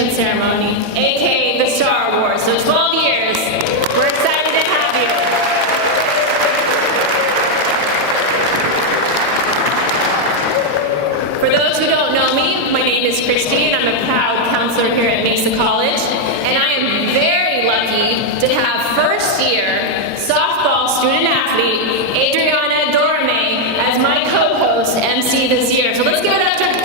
graduation ceremony, aka the Star Awards. So 12 years. We're excited to have you. For those who don't know me, my name is Christy, and I'm a proud counselor here at Mesa College. And I am very lucky to have first-year softball student athlete Adriana De Romain as my co-host MC this year. So let's give it up to her.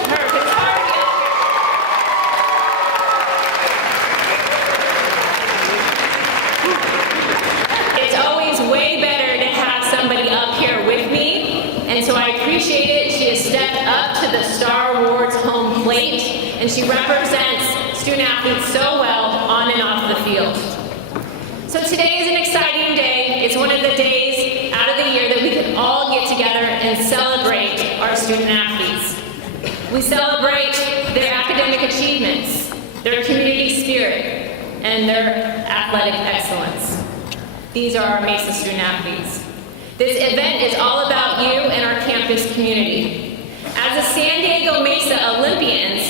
It's always way better to have somebody up here with me, and so I appreciate it. She has stepped up to the Star Awards home plate, and she represents student athletes so well on and off the field. So today is an exciting day. It's one of the days out of the year that we can all get together and celebrate our student athletes. We celebrate their academic achievements, their community spirit, and their athletic excellence. These are our Mesa student athletes. This event is all about you and our campus community. As the San Diego Mesa Olympians,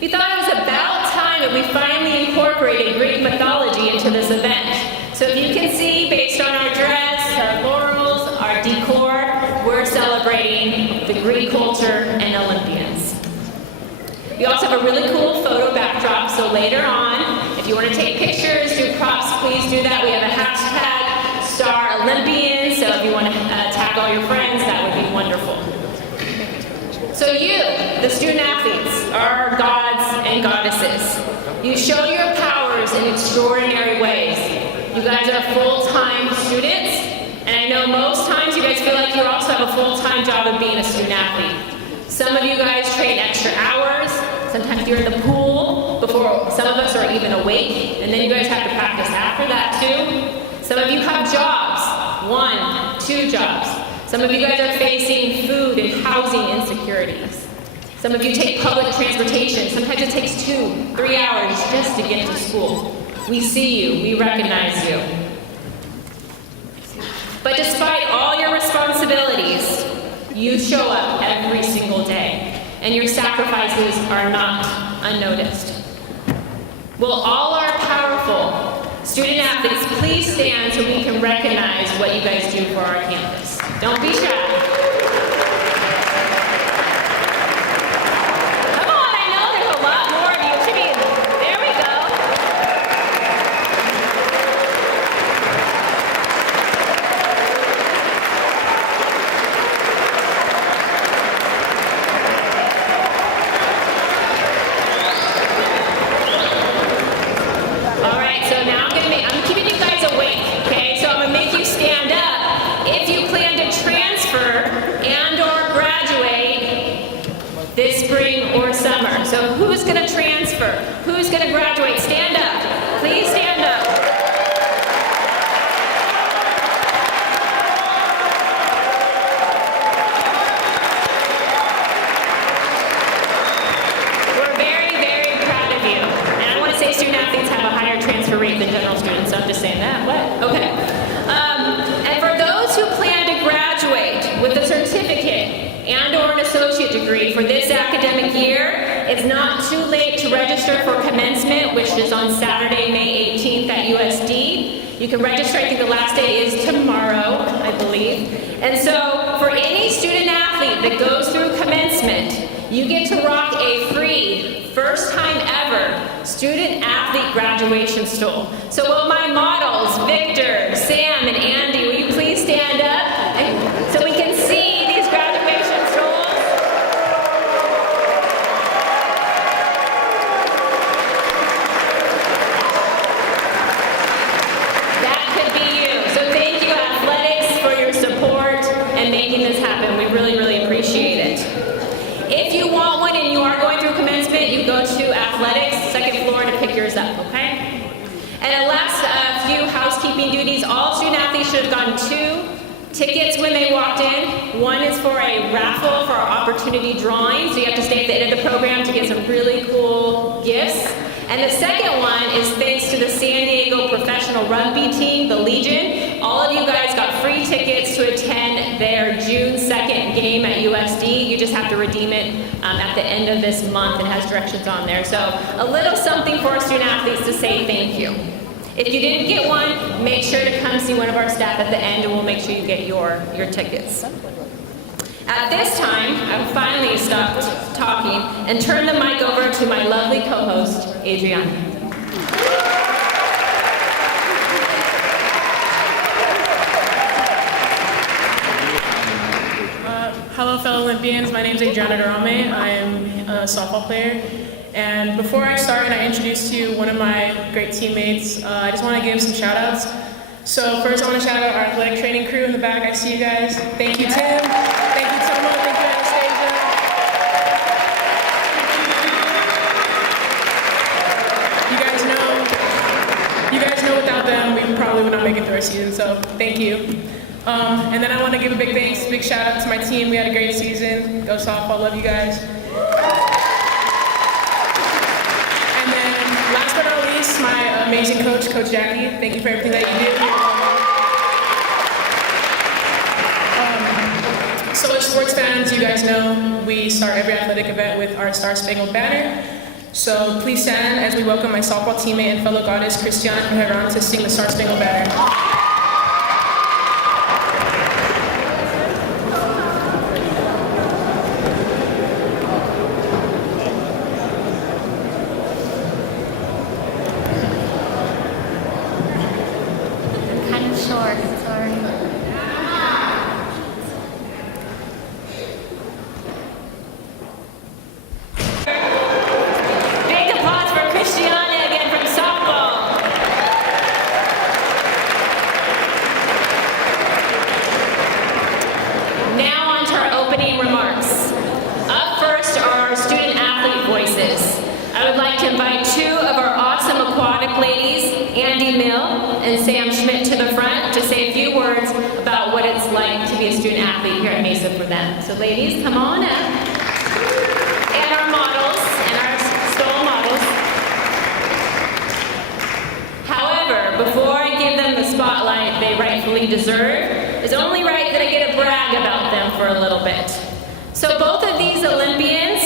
we thought it was about time that we finally incorporated Greek mythology into this event. So if you can see, based on our dress, our laurels, our decor, we're celebrating the Greek culture and Olympians. We also have a really cool photo backdrop, so later on, if you want to take pictures, do props, please do that. We have a hashtag Star Olympians, so if you want to tag all your friends, that would be wonderful. So you, the student athletes, are gods and goddesses. You show your powers in extraordinary ways. You guys are full-time students, and I know most times you guys feel like you also have a full-time job of being a student athlete. Some of you guys train extra hours. Sometimes you're in the pool before some of us are even awake, and then you guys have to practice after that too. Some of you have jobs, 1, 2 jobs. Some of you guys are facing food and housing insecurities. Some of you take public transportation. Sometimes it takes 2, 3 hours just to get to school. We see you, we recognize you. But despite all your responsibilities, you show up every single day, and your sacrifices are not unnoticed. Well, all our powerful student athletes, please stand so we can recognize what you guys do for our campus. Don't be shy. Come on, I know there's a lot more of you. It should be, there we go. All right, so now I'm keeping you guys awake, okay? So I'm gonna make you stand up if you plan to transfer and/or graduate this spring or summer. So who's gonna transfer? Who's gonna graduate? Stand up. Please stand up. We're very, very proud of you. And I want to say student athletes have a higher transfer rate than general students, so I'm just saying that. What? Okay. And for those who plan to graduate with a certificate and/or an associate degree for this academic year, it's not too late to register for commencement, which is on Saturday, May 18th at USD. You can register, I think the last day is tomorrow, I believe. And so for any student athlete that goes through commencement, you get to rock a free, first time ever, student athlete graduation stole. So will my models, Victor, Sam, and Andy, will you please stand up so we can see these graduation stoles? That could be you. So thank you, athletics, for your support and making this happen. We really, really appreciate it. If you want one and you are going through commencement, you go to athletics, second floor, to pick yours up, okay? And a last few housekeeping duties. All student athletes should have gotten 2 tickets when they walked in. One is for a raffle for our opportunity drawing, so you have to stay at the end of the program to get some really cool gifts. And the second one is thanks to the San Diego professional rugby team, the Legion. All of you guys got free tickets to attend their June 2nd game at USD. You just have to redeem it at the end of this month. It has directions on there. So a little something for our student athletes to say thank you. If you didn't get one, make sure to come see one of our staff at the end and we'll make sure you get your tickets. At this time, I've finally stopped talking and turn the mic over to my lovely co-host, Adriana. Hello, fellow Olympians. My name is Adriana De Romain. I am a softball player. And before I start and I introduce to you one of my great teammates, I just want to give some shout-outs. So first, I want to shout out our athletic training crew in the back. I see you guys. Thank you, Tim. Thank you, Tomo. Thank you, Anastasia. You guys know without them, we probably would not make it through our season, so thank you. And then I want to give a big thanks, big shout out to my team. We had a great season. Go softball, love you guys. And then last but not least, my amazing coach, Coach Jackie. Thank you for everything that you do. So as sports fans, you guys know we start every athletic event with our Star-Spangled Banner. So please stand as we welcome my softball teammate and fellow goddess, Christiana De Romain, to sing the Star-Spangled Banner. For them. So ladies, come on up. And our models, and our stole models. However, before I give them the spotlight they rightfully deserve, it's only right that I get to brag about them for a little bit. So both of these Olympians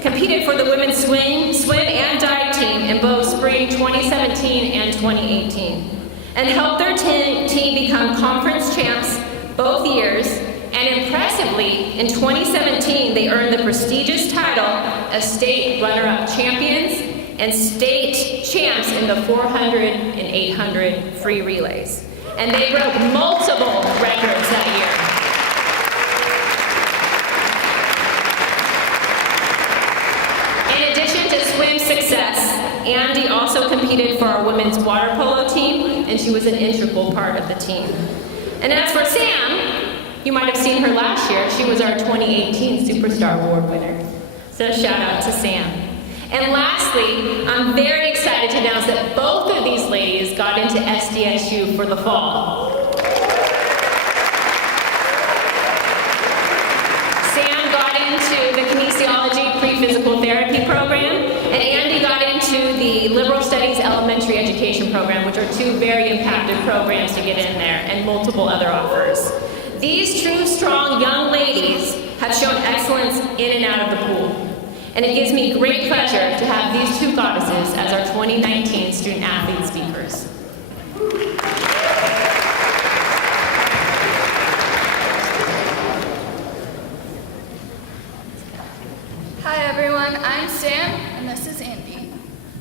competed for the women's swim and dive team in both spring 2017 and 2018, and helped their team become conference champs both years. And impressively, in 2017, they earned the prestigious title of state runner-up champions and state champs in the 400 and 800 free relays. And they broke multiple records that year. In addition to swim success, Andy also competed for our women's water polo team, and she was an integral part of the team. And as for Sam, you might have seen her last year. She was our 2018 Superstar Award winner. So shout out to Sam. And lastly, I'm very excited to announce that both of these ladies got into SDSU for the fall. Sam got into the kinesiology pre-physical therapy program, and Andy got into the liberal studies elementary education program, which are two very impacted programs to get in there, and multiple other offers. These true, strong young ladies have shown excellence in and out of the pool. And it gives me great pleasure to have these two goddesses as our 2019 student athlete speakers. Hi everyone, I'm Sam, and this is Andy.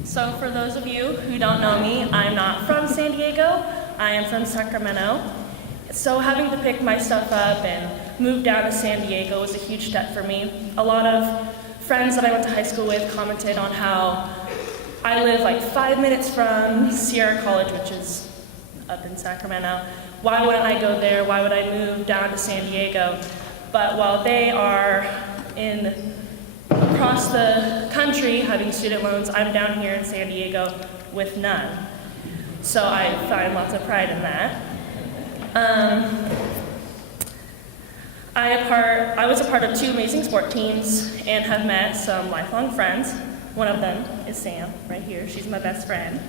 So for those of you who don't know me, I'm not from San Diego, I am from Sacramento. So having to pick my stuff up and move down to San Diego was a huge step for me. A lot of friends that I went to high school with commented on how I live like 5 minutes from Sierra College, which is up in Sacramento. Why wouldn't I go there? Why would I move down to San Diego? But while they are across the country having student loans, I'm down here in San Diego with none. So I find lots of pride in that. I was a part of two amazing sport teams and have met some lifelong friends. One of them is Sam, right here. She's my best friend.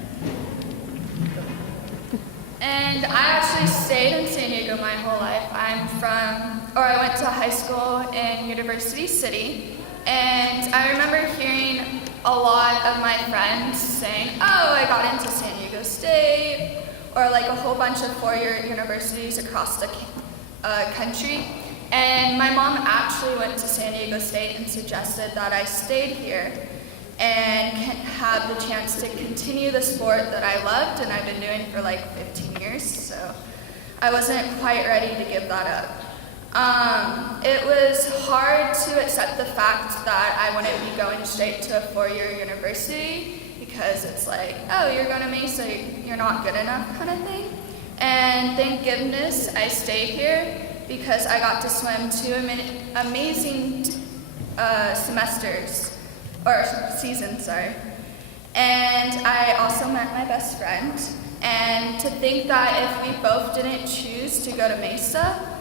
And I actually stayed in San Diego my whole life. I went to high school in University City, and I remember hearing a lot of my friends saying, oh, I got into San Diego State, or like a whole bunch of four-year universities across the country. And my mom actually went to San Diego State and suggested that I stayed here and can have the chance to continue the sport that I loved and I've been doing for like 15 years, so I wasn't quite ready to give that up. It was hard to accept the fact that I wouldn't be going straight to a four-year university because it's like, oh, you're going to Mesa, you're not good enough kind of thing. And thank goodness I stayed here because I got to swim 2 amazing seasons. And I also met my best friend. And to think that if we both didn't choose to go to Mesa,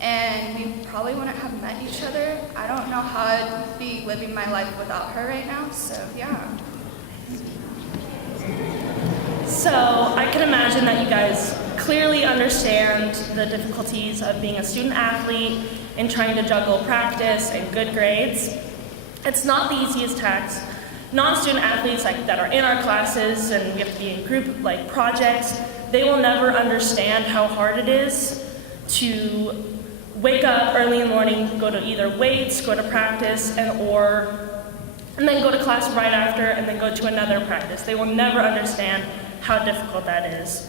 and we probably wouldn't have met each other, I don't know how I'd be living my life without her right now, so yeah. So I can imagine that you guys clearly understand the difficulties of being a student athlete and trying to juggle practice and good grades. It's not the easiest task. Non-student athletes that are in our classes and we have to be in group projects, they will never understand how hard it is to wake up early in the morning, go to either weights, go to practice, and then go to class right after, and then go to another practice. They will never understand how difficult that is.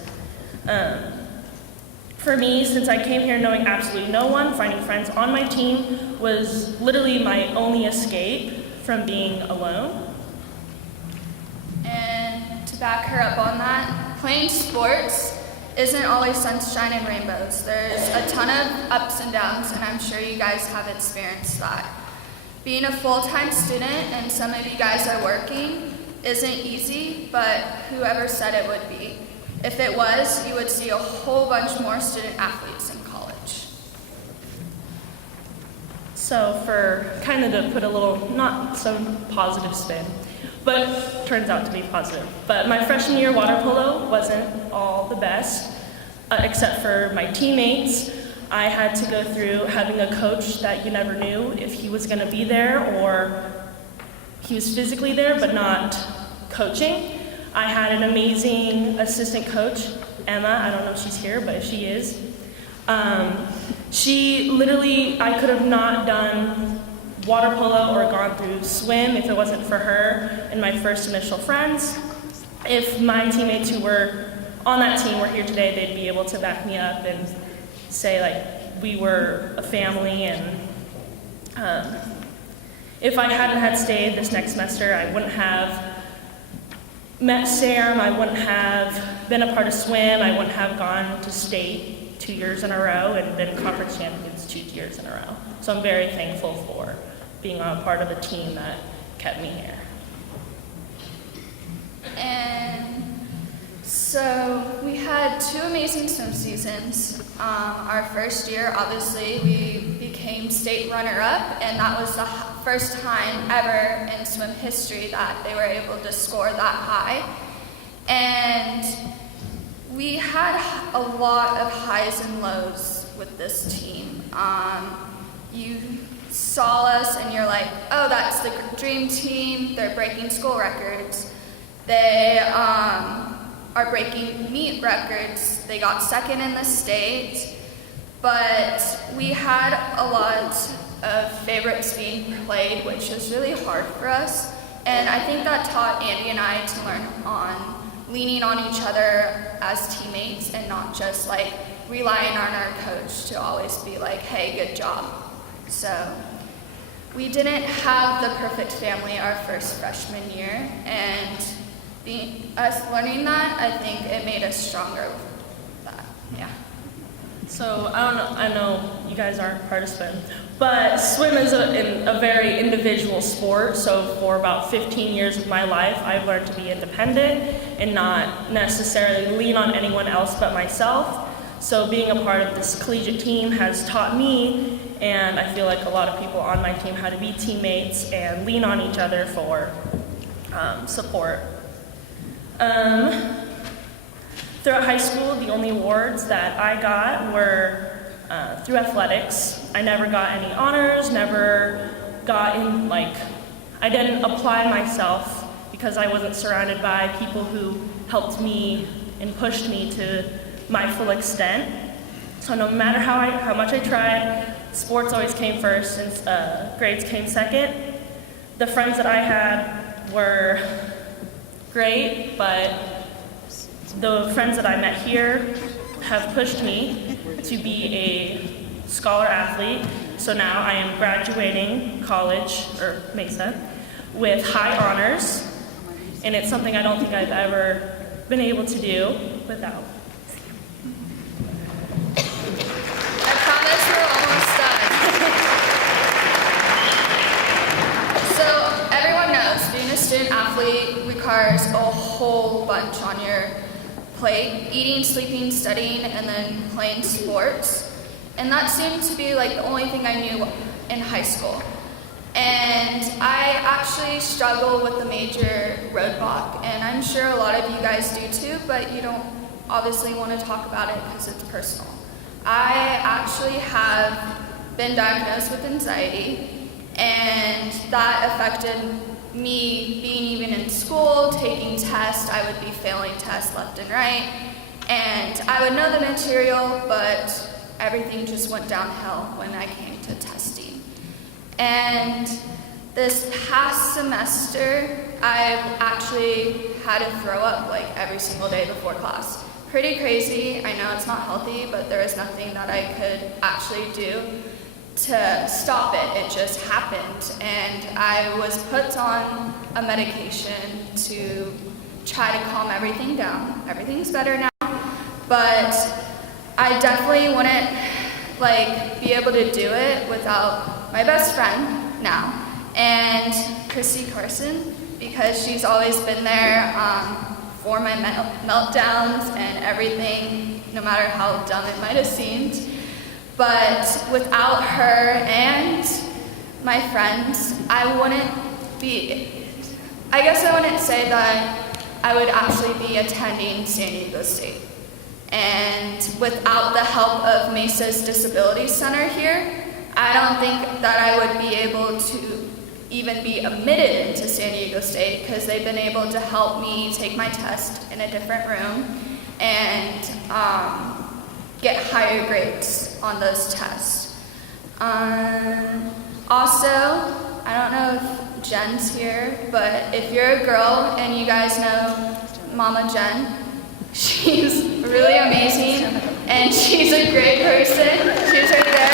For me, since I came here knowing absolutely no one, finding friends on my team was literally my only escape from being alone. And to back her up on that, playing sports isn't always sunshine and rainbows. There's a ton of ups and downs, and I'm sure you guys have experienced that. Being a full-time student, and some of you guys are working, isn't easy, but whoever said it would be. If it was, you would see a whole bunch more student athletes in college. So for kind of to put a little not so positive spin, but turns out to be positive. But my freshman year water polo wasn't all the best, except for my teammates. I had to go through having a coach that you never knew if he was going to be there or he was physically there but not coaching. I had an amazing assistant coach, Emma. I don't know if she's here, but if she is. She literally, I could have not done water polo or gone through swim if it wasn't for her and my first initial friends. If my teammates who were on that team were here today, they'd be able to back me up and say we were a family. And if I hadn't had stayed this next semester, I wouldn't have met Sam, I wouldn't have been a part of swim, I wouldn't have gone to state 2 years in a row and been conference champions 2 years in a row. So I'm very thankful for being a part of a team that kept me here. And so we had 2 amazing swim seasons. Our first year, obviously, we became state runner-up, and that was the first time ever in swim history that they were able to score that high. And we had a lot of highs and lows with this team. You saw us and you're like, oh, that's the dream team. They're breaking school records. They are breaking meet records. They got second in the state. But we had a lot of favorites being played, which was really hard for us. And I think that taught Andy and I to learn on leaning on each other as teammates and not just relying on our coach to always be like, hey, good job. So we didn't have the perfect family our first freshman year, and us learning that, I think it made us stronger with that, yeah. So I know you guys aren't part of swim, but swim is a very individual sport. So for about 15 years of my life, I've learned to be independent and not necessarily lean on anyone else but myself. So being a part of this collegiate team has taught me, and I feel like a lot of people on my team, how to be teammates and lean on each other for support. Throughout high school, the only awards that I got were through athletics. I never got any honors, never got in, I didn't apply myself because I wasn't surrounded by people who helped me and pushed me to my full extent. So no matter how much I tried, sports always came first and grades came second. The friends that I had were great, but the friends that I met here have pushed me to be a scholar athlete. So now I am graduating college, or Mesa, with high honors. And it's something I don't think I've ever been able to do without. I promise we're almost done. So everyone knows being a student athlete requires a whole bunch on your plate: eating, sleeping, studying, and then playing sports. And that seemed to be the only thing I knew in high school. And I actually struggle with the major roadblock, and I'm sure a lot of you guys do too, but you don't obviously want to talk about it because it's personal. I actually have been diagnosed with anxiety, and that affected me being even in school, taking tests. I would be failing tests left and right, and I would know the material, but everything just went downhill when I came to testing. And this past semester, I've actually had to throw up every single day before class. Pretty crazy. I know it's not healthy, but there was nothing that I could actually do to stop it. It just happened. And I was put on a medication to try to calm everything down. Everything's better now, but I definitely wouldn't be able to do it without my best friend now, and Christy Carson, because she's always been there for my meltdowns and everything, no matter how dumb it might have seemed. But without her and my friends, I wouldn't say that I would actually be attending San Diego State. And without the help of Mesa's Disability Center here, I don't think that I would be able to even be admitted into San Diego State, because they've been able to help me take my test in a different room and get higher grades on those tests. Also, I don't know if Jen's here, but if you're a girl and you guys know Mama Jen, she's really amazing, and she's a great person. She's right there.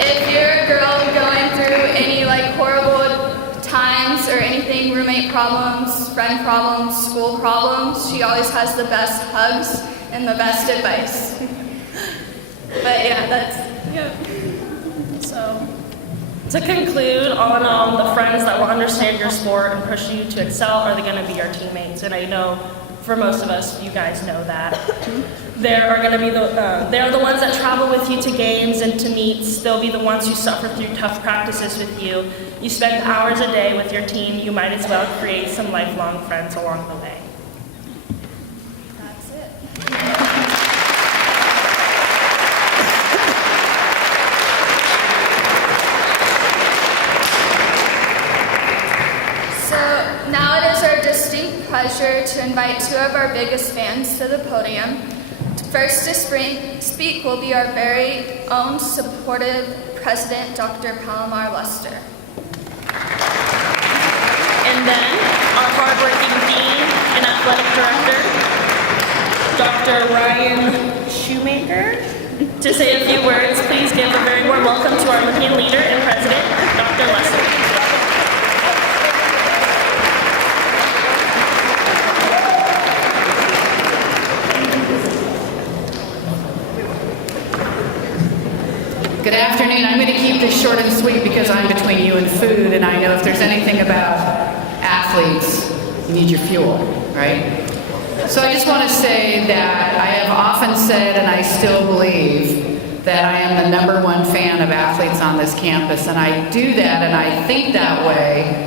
If you're a girl going through any horrible times or anything, roommate problems, friend problems, school problems, she always has the best hugs and the best advice. But yeah, So, to conclude, all in all, the friends that will understand your sport and push you to excel are going to be your teammates. And I know for most of us, you guys know that. They're the ones that travel with you to games and to meets. They'll be the ones who suffer through tough practices with you. You spend hours a day with your team. You might as well create some lifelong friends along the way. that's it. So now it is our distinct pleasure to invite two of our biggest fans to the podium. First to speak will be our very own supportive president, Dr. Palomar Lester. And then our hardworking dean and athletic director, Dr. Ryan Shoemaker. To say a few words, please give a very warm welcome to our European leader and president, Dr. Lester. Good afternoon. I'm going to keep this short and sweet because I'm between you and food, and I know if there's anything about athletes, you need your fuel, right? So I just want to say that I have often said, and I still believe, that I am the #1 fan of athletes on this campus, and I do that and I think that way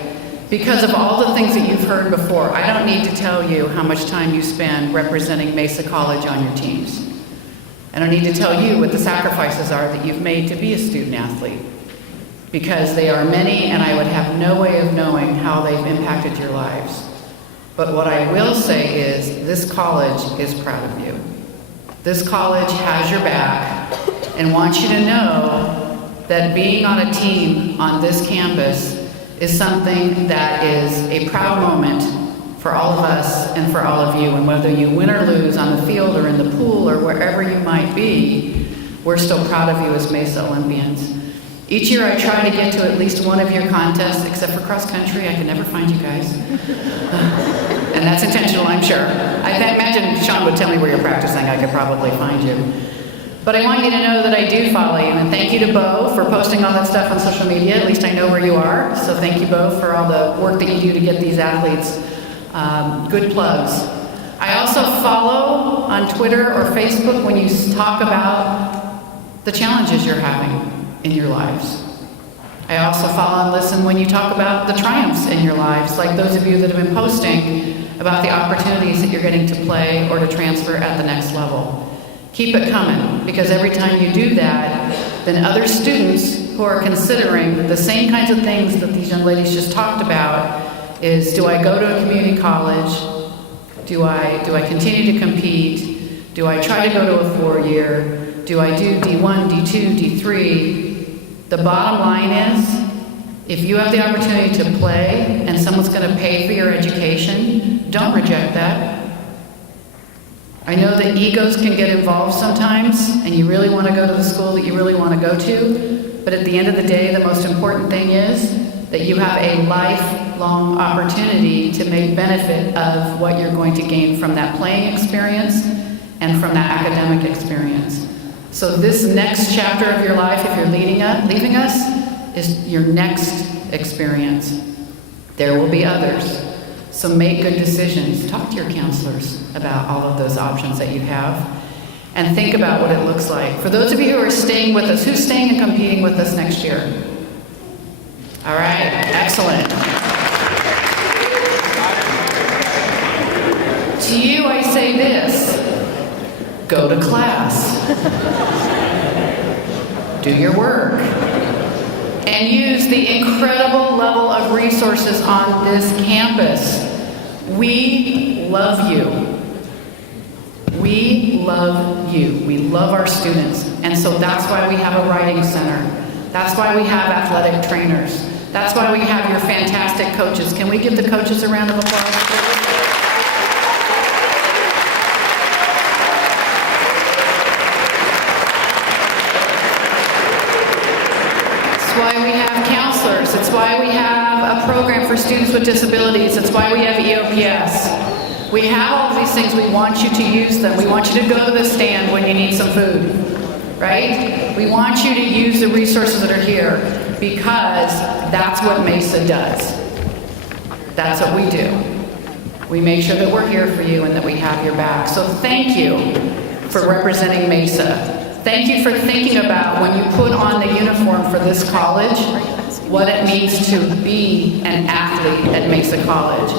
because of all the things that you've heard before. I don't need to tell you how much time you spend representing Mesa College on your teams. I don't need to tell you what the sacrifices are that you've made to be a student athlete, because they are many and I would have no way of knowing how they've impacted your lives. But what I will say is this college is proud of you. This college has your back and wants you to know that being on a team on this campus is something that is a proud moment for all of us and for all of you. And whether you win or lose on the field or in the pool or wherever you might be, we're still proud of you as Mesa Olympians. Each year I try to get to at least one of your contests, except for cross country. I can never find you guys. And that's intentional, I'm sure. I imagine Sean would tell me where you're practicing. I could probably find you. But I want you to know that I do follow you. And thank you to Bo for posting all that stuff on social media. At least I know where you are. So thank you, Bo, for all the work that you do to get these athletes good plugs. I also follow on Twitter or Facebook when you talk about the challenges you're having in your lives. I also follow and listen when you talk about the triumphs in your lives, like those of you that have been posting about the opportunities that you're getting to play or to transfer at the next level. Keep it coming, because every time you do that, then other students who are considering the same kinds of things that these young ladies just talked about is, do I go to a community college? Do I continue to compete? Do I try to go to a 4-year? Do I do D1, D2, D3? The bottom line is, if you have the opportunity to play and someone's going to pay for your education, don't reject that. I know that egos can get involved sometimes, and you really want to go to the school that you really want to go to, but at the end of the day, the most important thing is that you have a lifelong opportunity to make benefit of what you're going to gain from that playing experience and from that academic experience. So this next chapter of your life, if you're leaving us, is your next experience. There will be others. So make good decisions. Talk to your counselors about all of those options that you have, and think about what it looks like. For those of you who are staying with us, who's staying and competing with us next year? All right, excellent. To you, I say this: go to class, do your work, and use the incredible level of resources on this campus. We love you. We love you. We love our students. And so that's why we have a writing center. That's why we have athletic trainers. That's why we have your fantastic coaches. Can we give the coaches a round of applause, please? It's why we have counselors. It's why we have a program for students with disabilities. It's why we have EOPS. We have all of these things. We want you to use them. We want you to go to the stand when you need some food, right? We want you to use the resources that are here, because that's what Mesa does. That's what we do. We make sure that we're here for you and that we have your back. So thank you for representing Mesa. Thank you for thinking about, when you put on the uniform for this college, what it means to be an athlete at Mesa College.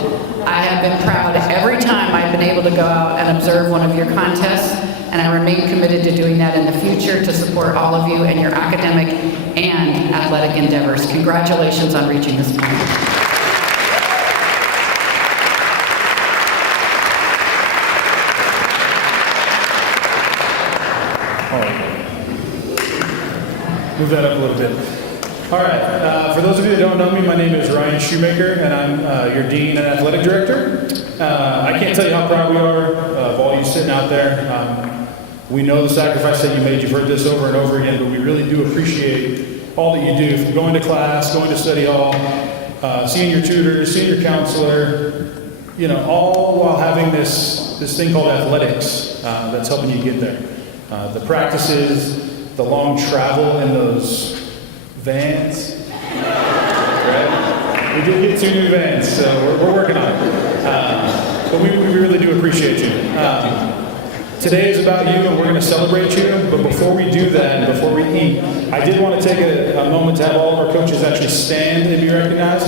I have been proud every time I've been able to go out and observe one of your contests, and I remain committed to doing that in the future to support all of you in your academic and athletic endeavors. Congratulations on reaching this point. Move that up a little bit. All right, for those of you that don't know me, my name is Ryan Shoemaker, and I'm your Dean and Athletic Director. I can't tell you how proud we are of all you sitting out there. We know the sacrifice that you made. You've heard this over and over again, but we really do appreciate all that you do, from going to class, going to study hall, seeing your tutors, seeing your counselor, you know, all while having this thing called athletics that's helping you get there. The practices, the long travel in those vans, right? We did get 2 new vans, so we're working on it. But we really do appreciate you. Today is about you, and we're going to celebrate you. But before we do that, and before we eat, I did want to take a moment to have all of our coaches actually stand and be recognized.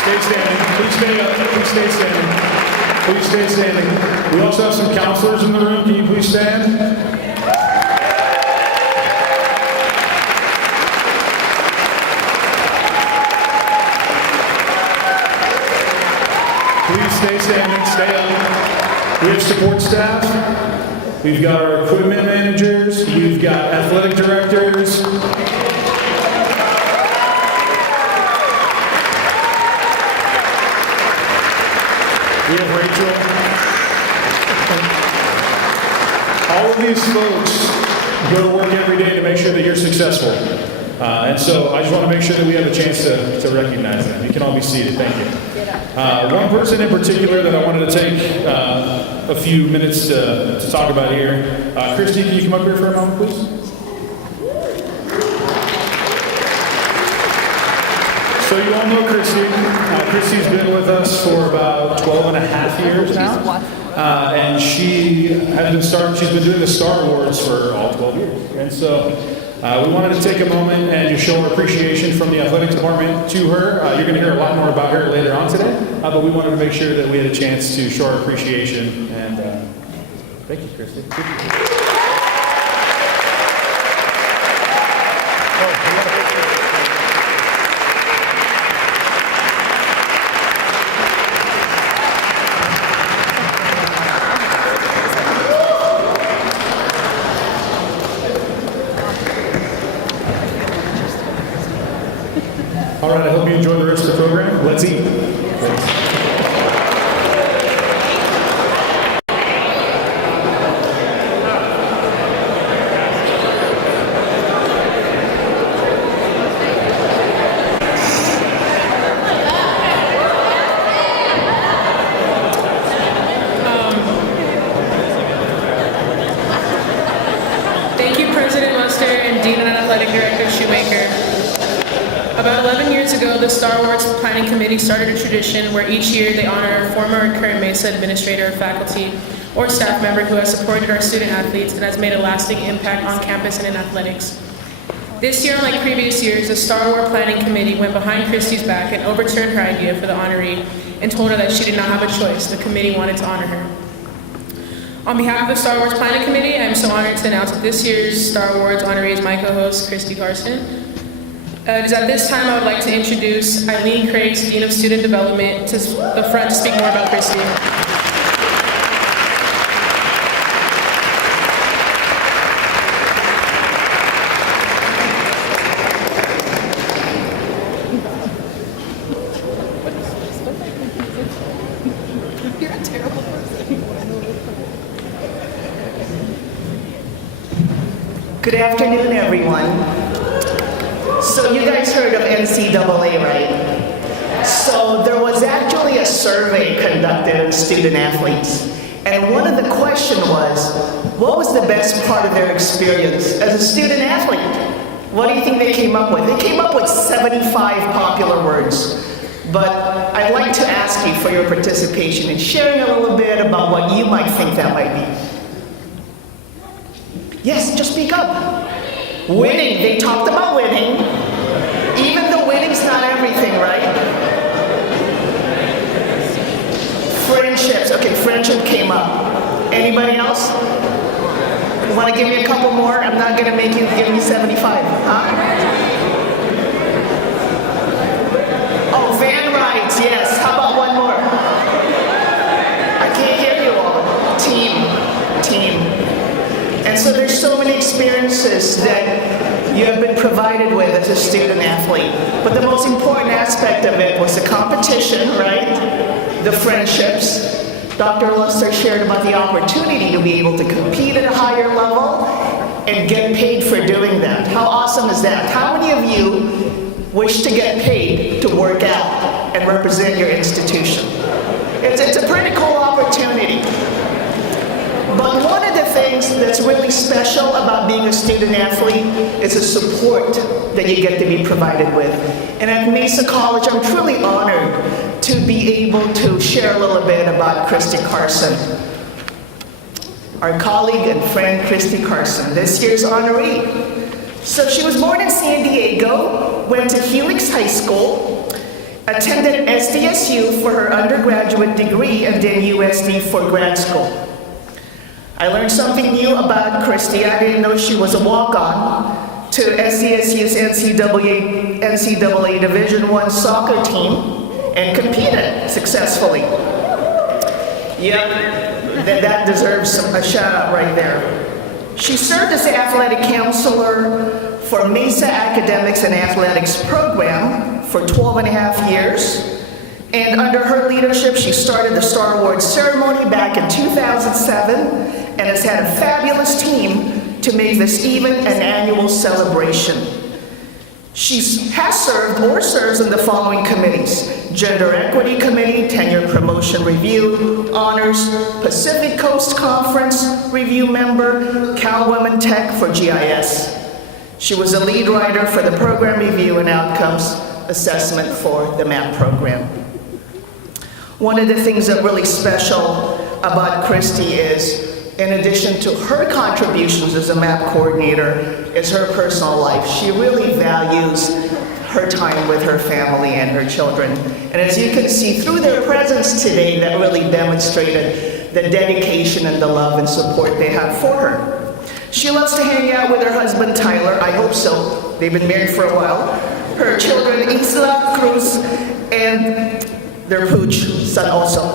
Stay standing. Please stay up. Please stay standing. Please stay standing. We also have some counselors in the room. Can you please stand? Please stay standing. Stay up. We have support staff. We've got our equipment managers. We've got athletic directors. We have Rachel. All of these folks go to work every day to make sure that you're successful. And so I just want to make sure that we have a chance to recognize them. You can all be seated. Thank you. One person in particular that I wanted to take a few minutes to talk about here. Christy, can you come up here for a moment, please? So you all know Christy. Christy's been with us for about 12 and a half years now. And she's been doing the Star Awards for all 12 years. And so we wanted to take a moment and just show our appreciation from the athletics department to her. You're going to hear a lot more about her later on today. But we wanted to make sure that we had a chance to show our appreciation. And thank you, Christy. All right, I hope you enjoy the rest of the program. Let's eat. Thanks. Thank you, President Muster and Dean and Athletic Director Shoemaker. About 11 years ago, the Star Wars Planning Committee started a tradition where each year they honor a former or current Mesa administrator or faculty or staff member who has supported our student athletes and has made a lasting impact on campus and in athletics. This year, unlike previous years, the Star Wars Planning Committee went behind Christy's back and overturned her idea for the honoree and told her that she did not have a choice. The committee wanted to honor her. On behalf of the Star Wars Planning Committee, I am so honored to announce that this year's Star Wars honoree is my co-host, Christy Carson. It is at this time I would like to introduce Eileen Craig's Dean of Student Development to the front to speak more about Christy. You're a terrible person. Good afternoon, everyone. So you guys heard of NCAA, right? So there was actually a survey conducted of student athletes. And one of the questions was, what was the best part of their experience as a student athlete? What do you think they came up with? They came up with 75 popular words. But I'd like to ask you for your participation in sharing a little bit about what you might think that might be. Yes, just speak up. Winning, they talked about winning. Even though winning's not everything, right? Friendships, okay, friendship came up. Anybody else? You wanna give me a couple more? I'm not gonna make you give me 75, huh? Oh, van rides, yes. How about one more? I can't hear you all. Team. And so there's so many experiences that you have been provided with as a student athlete. But the most important aspect of it was the competition, right? The friendships. Dr. Luster shared about the opportunity to be able to compete at a higher level and get paid for doing that. How awesome is that? How many of you wish to get paid to work out and represent your institution? It's a pretty cool opportunity. But one of the things that's really special about being a student athlete is the support that you get to be provided with. And at Mesa College, I'm truly honored to be able to share a little bit about Christy Carson. Our colleague and friend, Christy Carson, this year's honoree. So she was born in San Diego, went to Helix High School, attended SDSU for her undergraduate degree, and then USD for grad school. I learned something new about Christy. I didn't know she was a walk-on to SDSU's NCAA Division I soccer team and competed successfully. Yep, that deserves a shout out right there. She served as the athletic counselor for Mesa Academics and Athletics program for 12 and a half years. And under her leadership, she started the Star Awards ceremony back in 2007 and has had a fabulous team to make this even an annual celebration. She has served or serves in the following committees: Gender Equity Committee, Tenure Promotion Review, Honors, Pacific Coast Conference Review Member, Cal Women Tech for GIS. She was a lead writer for the Program Review and Outcomes Assessment for the MAP program. One of the things that really special about Christy is, in addition to her contributions as a MAP coordinator, is her personal life. She really values her time with her family and her children. And as you can see through their presence today, that really demonstrated the dedication and the love and support they have for her. She loves to hang out with her husband, Tyler. I hope so. They've been married for a while. Her children, Isla, Cruz, and their pooch son also.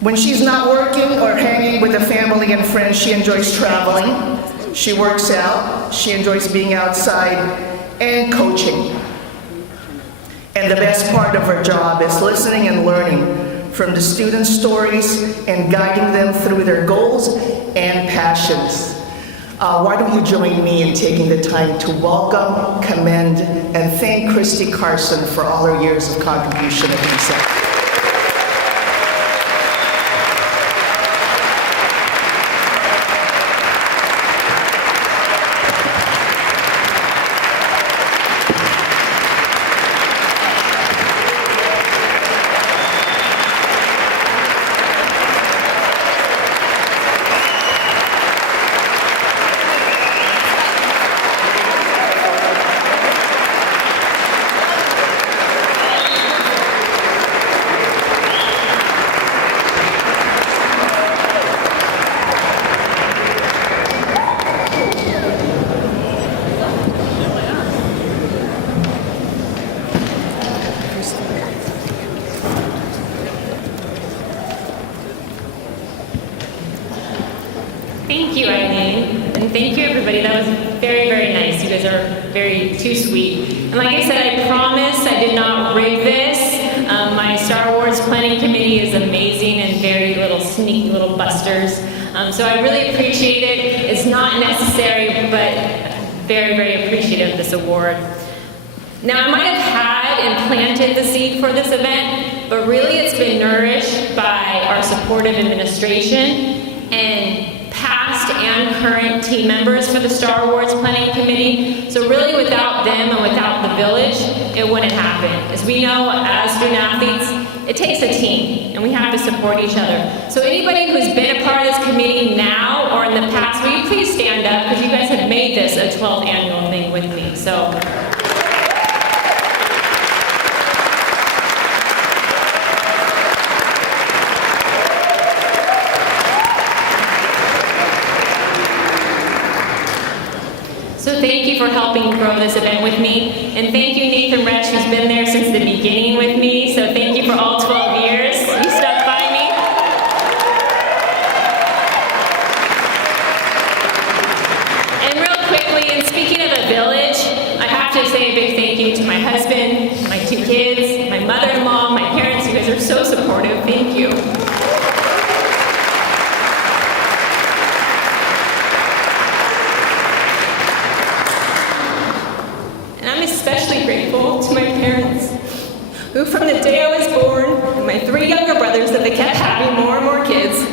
When she's not working or hanging with the family and friends, she enjoys traveling, she works out, she enjoys being outside, and coaching. And the best part of her job is listening and learning from the students' stories and guiding them through their goals and passions. Why don't you join me in taking the time to welcome, commend, and thank Christy Carson for all her years of contribution at Mesa. Thank you, Eileen, and thank you, everybody. That was very, very nice. You guys are too sweet. And like I said, I promise I did not rig this. My Star Wars planning committee is amazing and very sneaky little busters. So I really appreciate it. It's not necessary, but very, very appreciative of this award. Now, I might have had and planted the seed for this event, but really it's been nourished by our supportive administration and past and current team members for the Star Awards Planning Committee. So really without them and without the village, it wouldn't happen. As we know, as student athletes, it takes a team, and we have to support each other. So anybody who's been a part of this committee now or in the past, will you please stand up, because you guys have made this a 12th annual thing with me. So. So thank you for helping grow this event with me. And thank you, Nathan Retch, who's been there since the beginning with me. So thank you for all 12 years. You stuck by me. And real quickly, and speaking of a village, I have to say a big thank you to my husband, my 2 kids, my mother-in-law, my parents. You guys are so supportive. Thank you. Especially grateful to my parents, who from the day I was born, and my 3 younger brothers that they kept having more and more kids,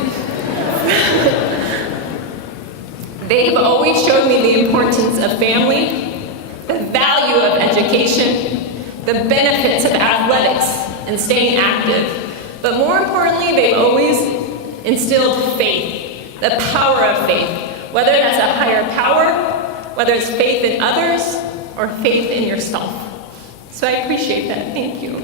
the family, the value of education, the benefits of athletics and staying active. But more importantly, they've always instilled faith, the power of faith, whether that's a higher power, whether it's faith in others, or faith in yourself. So I appreciate that. Thank you.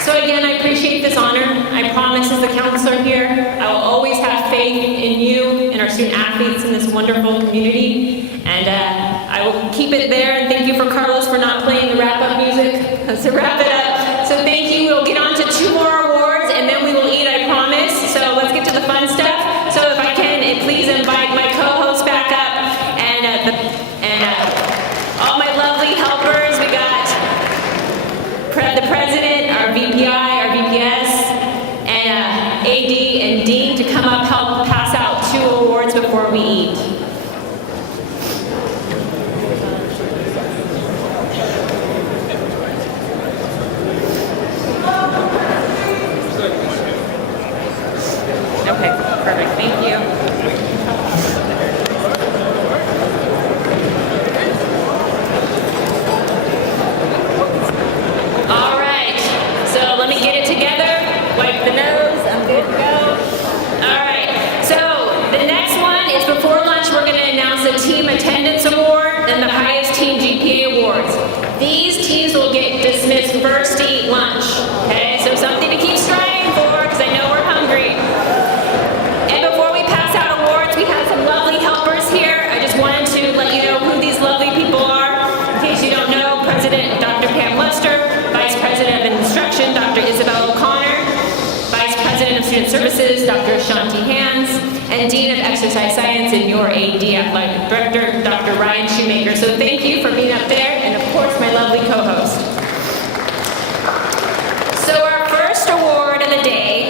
So again, I appreciate this honor. I promise as the counselor here, I will always have faith in you and our student athletes in this wonderful community. And I will keep it there. And thank you for Carlos for not playing the wrap-up music to wrap it up. So thank you. We'll get on to 2 more awards and then we will eat, I promise. So let's get to the fun stuff. So if I can, please invite my co-host back up and all my lovely helpers. We got the president, our VPI, our VPS, and AD and Dean to come up, help pass out 2 awards before we eat. Okay, perfect, thank you. All right, so let me get it together, wipe the nose, I'm good to go. All right, so the next one is before lunch, we're gonna announce the Team Attendance Award and the highest Team GPA Awards. These teams will get dismissed first to eat lunch, okay? So something to keep striving for, because I know we're hungry. And before we pass out awards, we have some lovely helpers here. I just wanted to let you know who these lovely people are. In case you don't know, President Dr. Pam Lester, Vice President of Instruction, Dr. Isabel O'Connor, Vice President of Student Services, Dr. Shanti Hands, and Dean of Exercise Science and your AD Athletic Director, Dr. Ryan Shoemaker. So thank you for being up there, and of course, my lovely co-host. So our first award of the day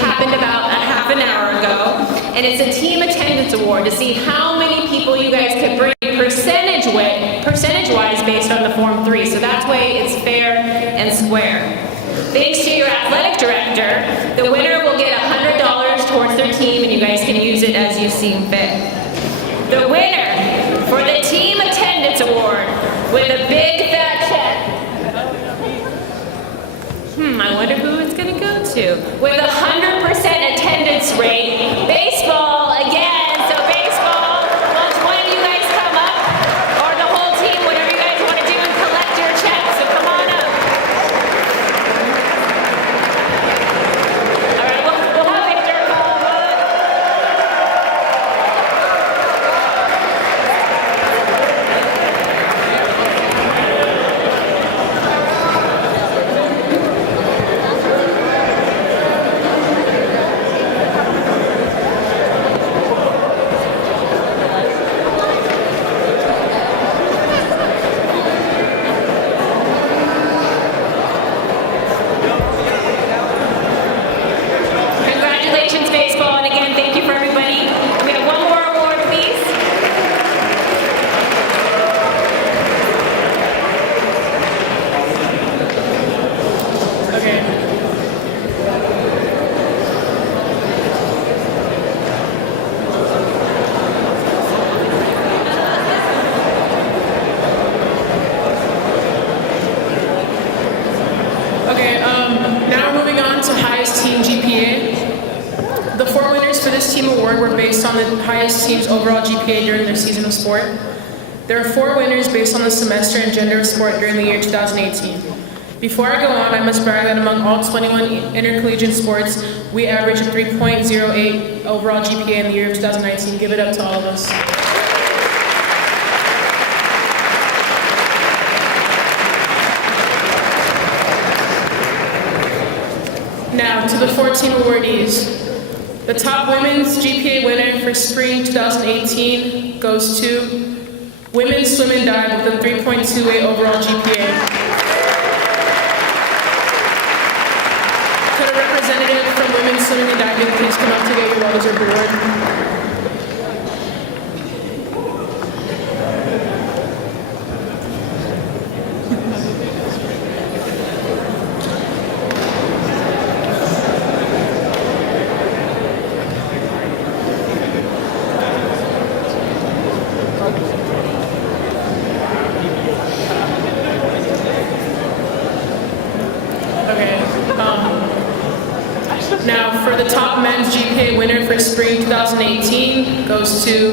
happened about a half an hour ago, and it's a Team Attendance Award to see how many people you guys could bring percentage-wise based on the Form 3. So that's way it's fair and square. Thanks to your athletic director, the winner will get $100 towards their team, and you guys can use it as you seem fit. The winner for the Team Attendance Award with a big fat check. I wonder who it's gonna go to. With a 100% attendance rate, baseball again. So baseball, once one of you guys come up, or the whole team, whatever you guys want to do, and collect your check. So come on up. All right, we'll have Victor call. Congratulations, baseball, and again, thank you for everybody. We have one more award, please. Okay. Okay, now we're moving on to highest team GPA. The 4 winners for this team award were based on the highest team's overall GPA during their season of sport. There are 4 winners based on the semester and gender of sport during the year 2018. Before I go on, I must brag that among all 21 intercollegiate sports, we averaged a 3.08 overall GPA in the year of 2019. Give it up to all of us. Now, to the 4 team awardees. The top women's GPA winner for spring 2018 goes to women's swim and dive with a 3.28 overall GPA. Could a representative from women's swimming and diving please come up to get your well-deserved award? Now, for the top men's GPA winner for spring 2018 goes to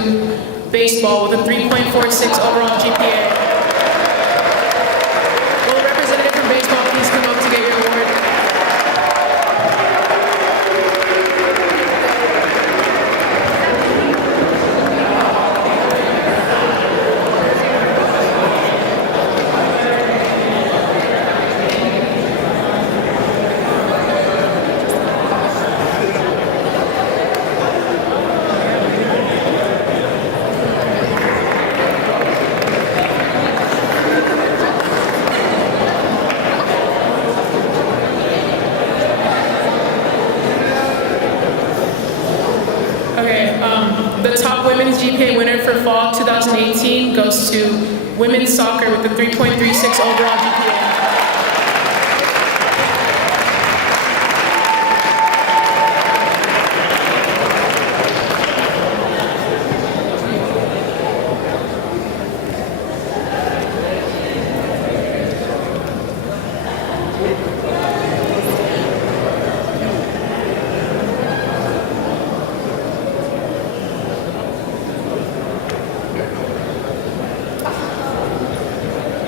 baseball with a 3.46 overall GPA. Will the representative from baseball please come up to get your award? The top women's GPA winner for fall 2018 goes to women's soccer with a 3.36 overall GPA.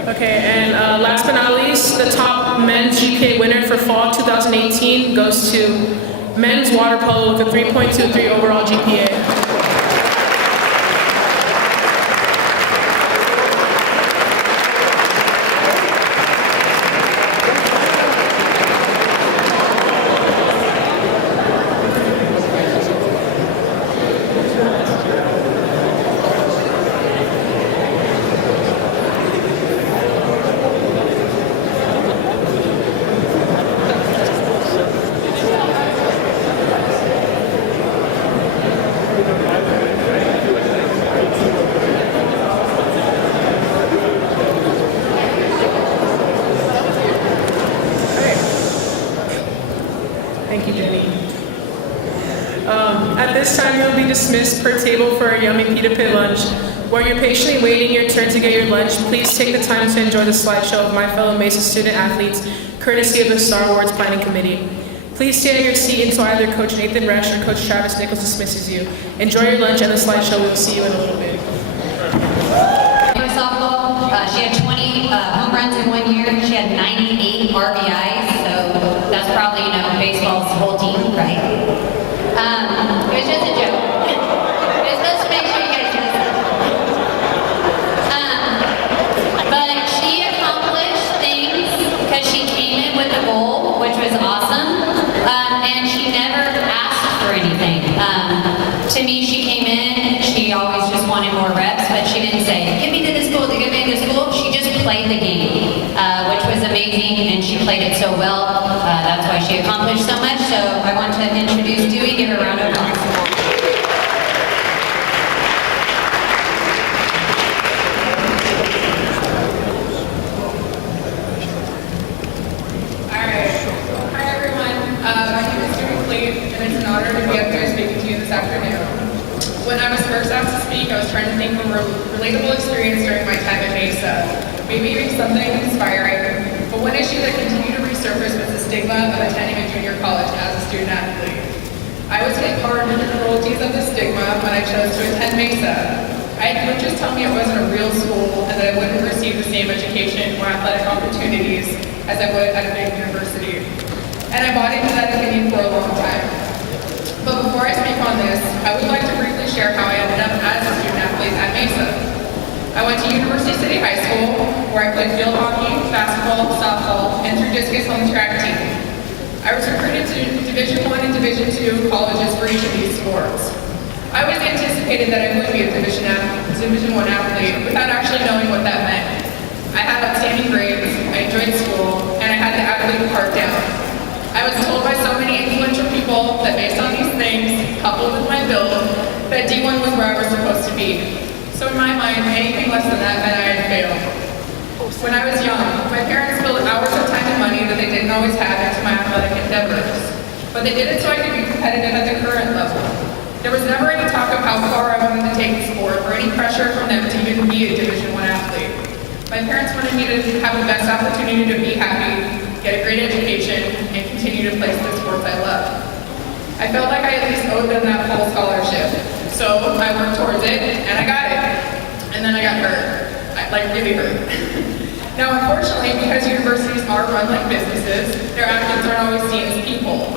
Okay, and last but not least, the top men's GPA winner for fall 2018 goes to men's water polo with a 3.23 overall GPA. Thank you, Jenny. At this time, you'll be dismissed per table for a yummy pita pit lunch. While you're patiently waiting your turn to get your lunch, please take the time to enjoy the slideshow of my fellow Mesa student athletes, courtesy of the Star Awards Planning Committee. Please stay at your seat until either Coach Nathan Resch or Coach Travis Nichols dismisses you. Enjoy your lunch and the slideshow. We'll see you in a little bit. Softball, she had 20 home runs in 1 year. She had 98 RBIs, so that's probably, baseball's whole team, right? It was just a joke. It was supposed to make sure you guys knew. But she accomplished things because she came in with a goal, which was awesome, and she never asked for anything. To me, she came in, she always just wanted more reps, but she didn't say, get me to this goal, get me to this goal. She just played the game, which was amazing, and she played it so well. That's why she accomplished so much. So I want to introduce Dewey, give her a round of applause. Hi everyone, my name is Dewey, and it's an honor to be up here speaking to you this afternoon. When I was first asked to speak, I was trying to think of a relatable experience during my time at Mesa. Maybe even something inspiring. But one issue that continued to resurface was the stigma of attending a junior college as a student athlete. I was hit hard with the cruelties of the stigma when I chose to attend Mesa. I had coaches tell me it wasn't a real school and that I wouldn't receive the same education or athletic opportunities as I would at a big university. And I bought into that opinion for a long time. But before I speak on this, I would like to briefly share how I ended up as a student athlete at Mesa. I went to University City High School, where I played field hockey, basketball, softball, and threw discus on the track team. I was recruited to Division I and Division II colleges for each of these sports. I always anticipated that I would be a Division I athlete without actually knowing what that meant. I had outstanding grades, I enjoyed school, and I had the athlete part down. I was told by so many influential people that based on these things, coupled with my build, that D1 was where I was supposed to be. So in my mind, anything less than that meant I had failed. When I was young, my parents spilled hours of time and money that they didn't always have into my athletic endeavors. But they did it so I could be competitive at the current level. There was never any talk of how far I wanted to take the sport or any pressure from them to even be a Division I athlete. My parents wanted me to have the best opportunity to be happy, get a great education, and continue to play the sports I love. I felt like I at least owed them that full scholarship. So I worked towards it, and I got it. And then I got hurt. Really hurt. Now, unfortunately, because universities are run like businesses, their athletes aren't always seen as people.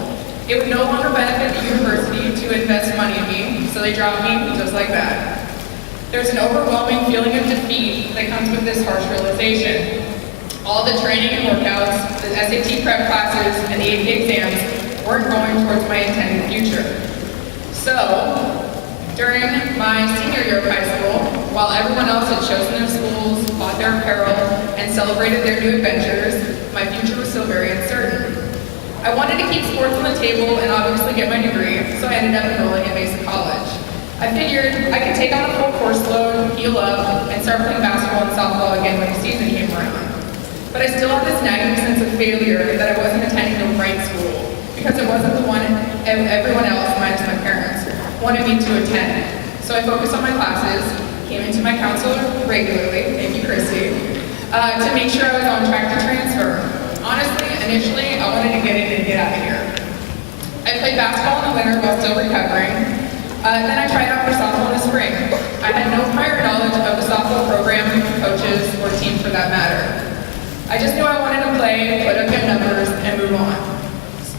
It would no longer benefit the university to invest money in me, so they dropped me just like that. There's an overwhelming feeling of defeat that comes with this harsh realization. All the training and workouts, the SAT prep classes, and the AP exams weren't going towards my intended future. So, during my senior year of high school, while everyone else had chosen their schools, bought their apparel, and celebrated their new adventures, my future was still very uncertain. I wanted to keep sports on the table and obviously get my degree, so I ended up enrolling at Mesa College. I figured I could take on a full course load, heal up, and start playing basketball and softball again when the season came around. But I still had this nagging sense of failure that I wasn't attending the right school, because it wasn't the one everyone else, minus my parents, wanted me to attend. So I focused on my classes, came into my counselor regularly, thank you Christy, to make sure I was on track to transfer. Honestly, initially, I wanted to get in and get out of here. I played basketball in the winter while still recovering. Then I tried out for softball in the spring. I had no prior knowledge of the softball program, coaches, or team for that matter. I just knew I wanted to play, put up good numbers, and move on.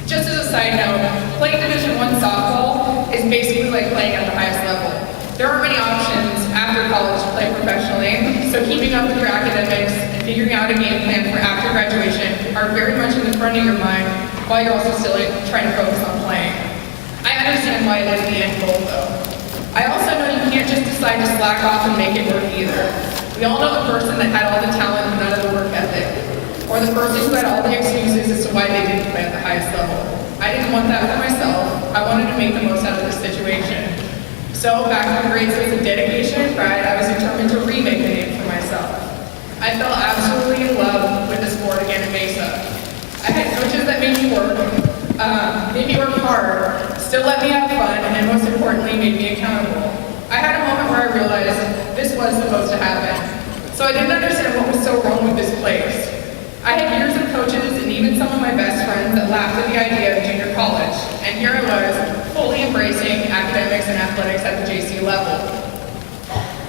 Just as a side note, playing Division I softball is basically like playing at the highest level. There aren't many options after college to play professionally, so keeping up with your academics and figuring out a game plan for after graduation are very much in the front of your mind while you're also still trying to focus on playing. I understand why it is the end goal though. I also know you can't just decide to slack off and make it work either. We all know the person that had all the talent and none of the work ethic, or the person who had all the excuses as to why they didn't play at the highest level. I didn't want that for myself. I wanted to make the most out of this situation. So back to the grades with dedication and pride, I was determined to remake the name for myself. I fell absolutely in love with the sport again at Mesa. I had coaches that made me work hard, still let me have fun, and most importantly, made me accountable. I had a moment where I realized this was supposed to happen. So I didn't understand what was so wrong with this place. I had years of coaches and even some of my best friends that laughed at the idea of junior college, and here I was, fully embracing academics and athletics at the JC level.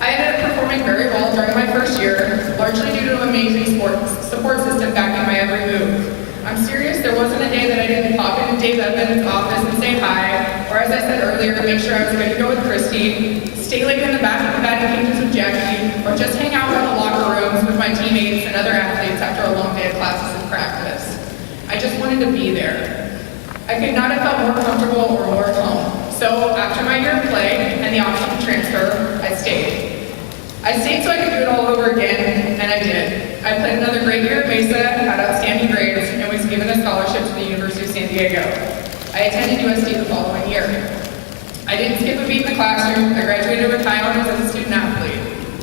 I ended up performing very well during my first year, largely due to an amazing support system backing my every move. I'm serious, there wasn't a day that I didn't pop into Dave Evans' office and say hi, or as I said earlier, make sure I was good to go with Christy, stay late in the back of the batting cages with Jackie, or just hang out in the locker rooms with my teammates and other athletes after a long day of classes and practice. I just wanted to be there. I could not have felt more comfortable or more at home. So after my year of play and the option to transfer, I stayed. I stayed so I could do it all over again, and I did. I played another great year at Mesa, had outstanding grades, and was given a scholarship to the University of San Diego. I attended USD the following year. I didn't skip a beat in the classroom. I graduated with high honors as a student athlete.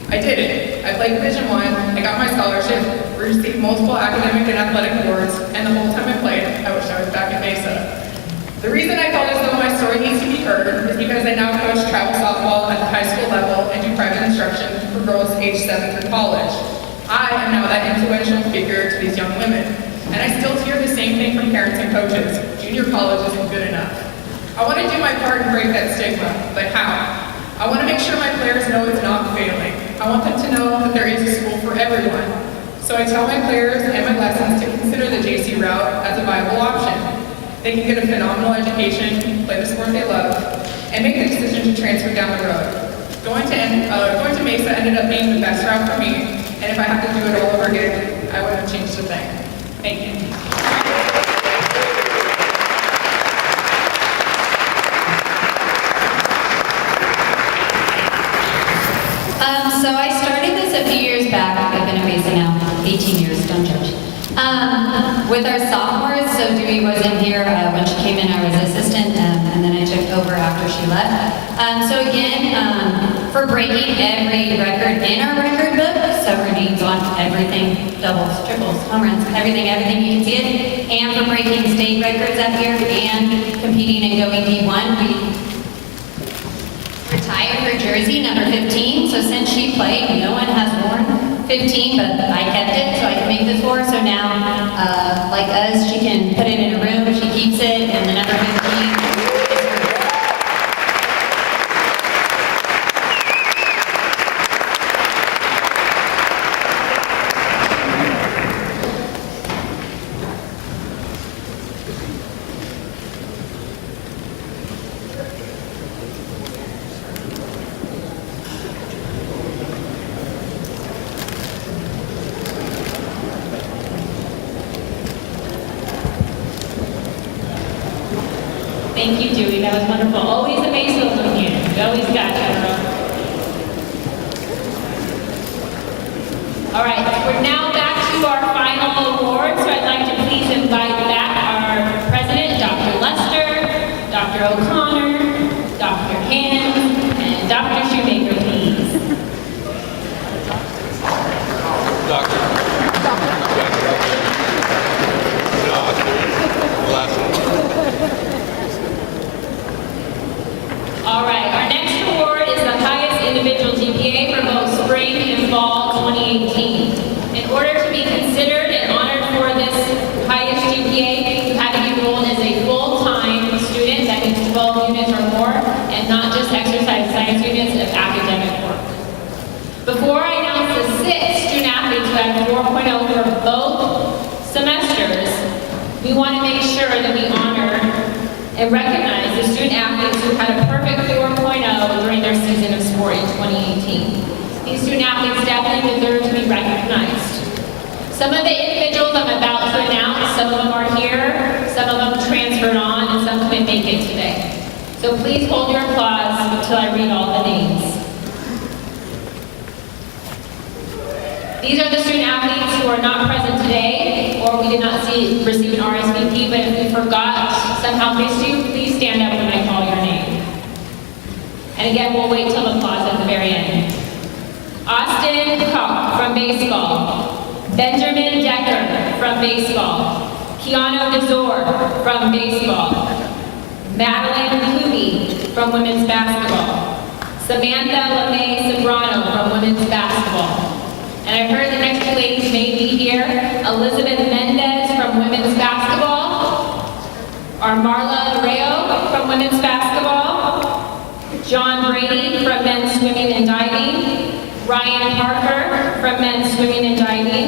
I did it. I played Division I, I got my scholarship, received multiple academic and athletic awards, and the whole time I played, I wished I was back at Mesa. The reason I felt as though my story needs to be heard is because I now coach travel softball at the high school level and do private instruction for girls aged 7 through college. I am now that influential figure to these young women, and I still hear the same thing from parents and coaches. Junior college isn't good enough. I want to do my part and break that stigma, but how? I want to make sure my players know it's not failing. I want them to know that there is a school for everyone. So I tell my players and my lessons to consider the JC route as a viable option. They can get a phenomenal education, play the sport they love, and make the decision to transfer down the road. Going to Mesa ended up being the best route for me, and if I had to do it all over again, I wouldn't have changed a thing. Thank you. So I started this a few years back. I've been at Mesa now 18 years, don't judge. With our sophomores, so Dewey wasn't here when she came in, I was assistant, and then I took over after she left. So again, for breaking every record in our record book, so her name's on everything, doubles, triples, home runs, everything you can see it, and for breaking state records up here and competing and going D1, we retired her jersey, number 15, so since she played, no one has worn 15, but I kept it so I can make this for her, so now, like us, she can put it in a room, she keeps it, and the number 15 is Thank you, Dewey. That was wonderful. Always amazed to look you. You always got it, girl. All right, we're now back to our final award, so I'd like to please invite back our president, Dr. Lester, Dr. O'Connor, Dr. Hand, and Dr. Shoemaker, please. All right, our next award is the highest individual GPA for both spring and fall 2018. In order to be considered and honored for this highest GPA, you have to be enrolled as a full-time student, that means 12 units or more, and not just exercise science units of academic work. Before I announce the 6 student athletes who had 4.0 for both semesters, we want to make sure that we honor and recognize the student athletes who had a perfect 4.0 during their season of sport in 2018. These student athletes definitely deserve to be recognized. Some of the individuals I'm about to announce, some of them are here, some of them transferred on, and some couldn't make it today. So please hold your applause until I read all the names. These are the student athletes who are not present today, or we did not receive an RSVP, but if we forgot, somehow missed you, please stand up when I call your name. And again, we'll wait till applause at the very end. Austin Koch from baseball. Benjamin Decker from baseball. Keanu DeZor from baseball. Madeline Kluge from women's basketball. Samantha LeMay Sobrano from women's basketball. And I've heard the next 2 ladies may be here. Elizabeth Mendez from women's basketball. Armarla Rayo from women's basketball. John Brady from men's swimming and diving. Ryan Parker from men's swimming and diving.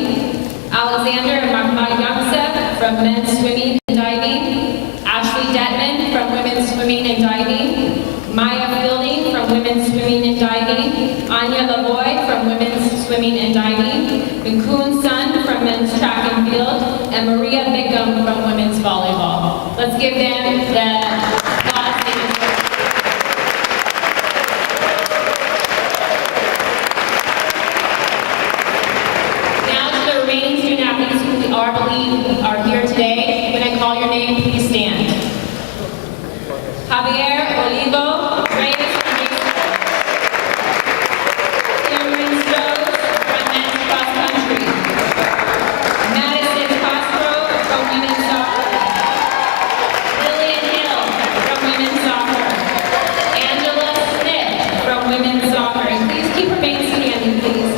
Alexander Magmayamsev from men's swimming and diving. Ashley Detman from women's swimming and diving. Maya Fielding from women's swimming and diving. Anya Lavoy from women's swimming and diving. Mikun Sun from men's track and field. And Maria Bickham from women's volleyball. Let's give them the applause. Now to the remaining student athletes who we believe are here today. When I call your name, please stand. Javier Olivo Reyes from baseball. Cameron Strode from men's cross country. Madison Castro from women's soccer. Lillian Hill from women's soccer. Angela Smith from women's soccer. And please keep remaining standing, please.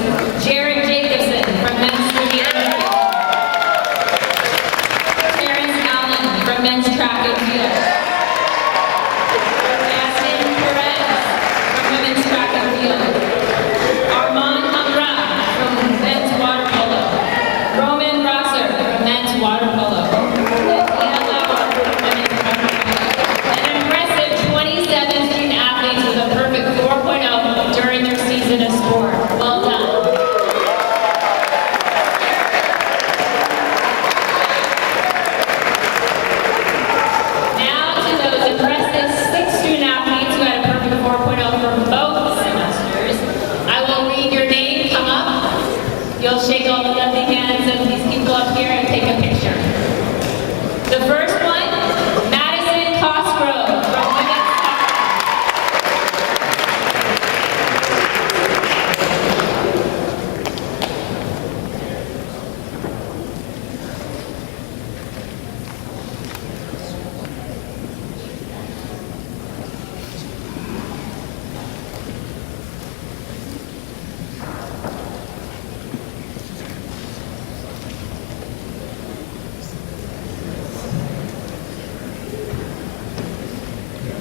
Jared Jacobson from men's swimming and diving. Terrence Allen from men's track and field. Aston Perez from women's track and field. Armand Hamra from men's water polo. Roman Rosser from men's water polo. Lydia Lauer from women's water polo. An impressive 27 student athletes with a perfect 4.0 during their season of sport. Well done. Now to those impressive 6 student athletes who had a perfect 4.0 for both semesters. I will read your name, come up. You'll shake all the lovely hands of these people up here and take a picture. The first one, Madison Cosgrove from women's soccer.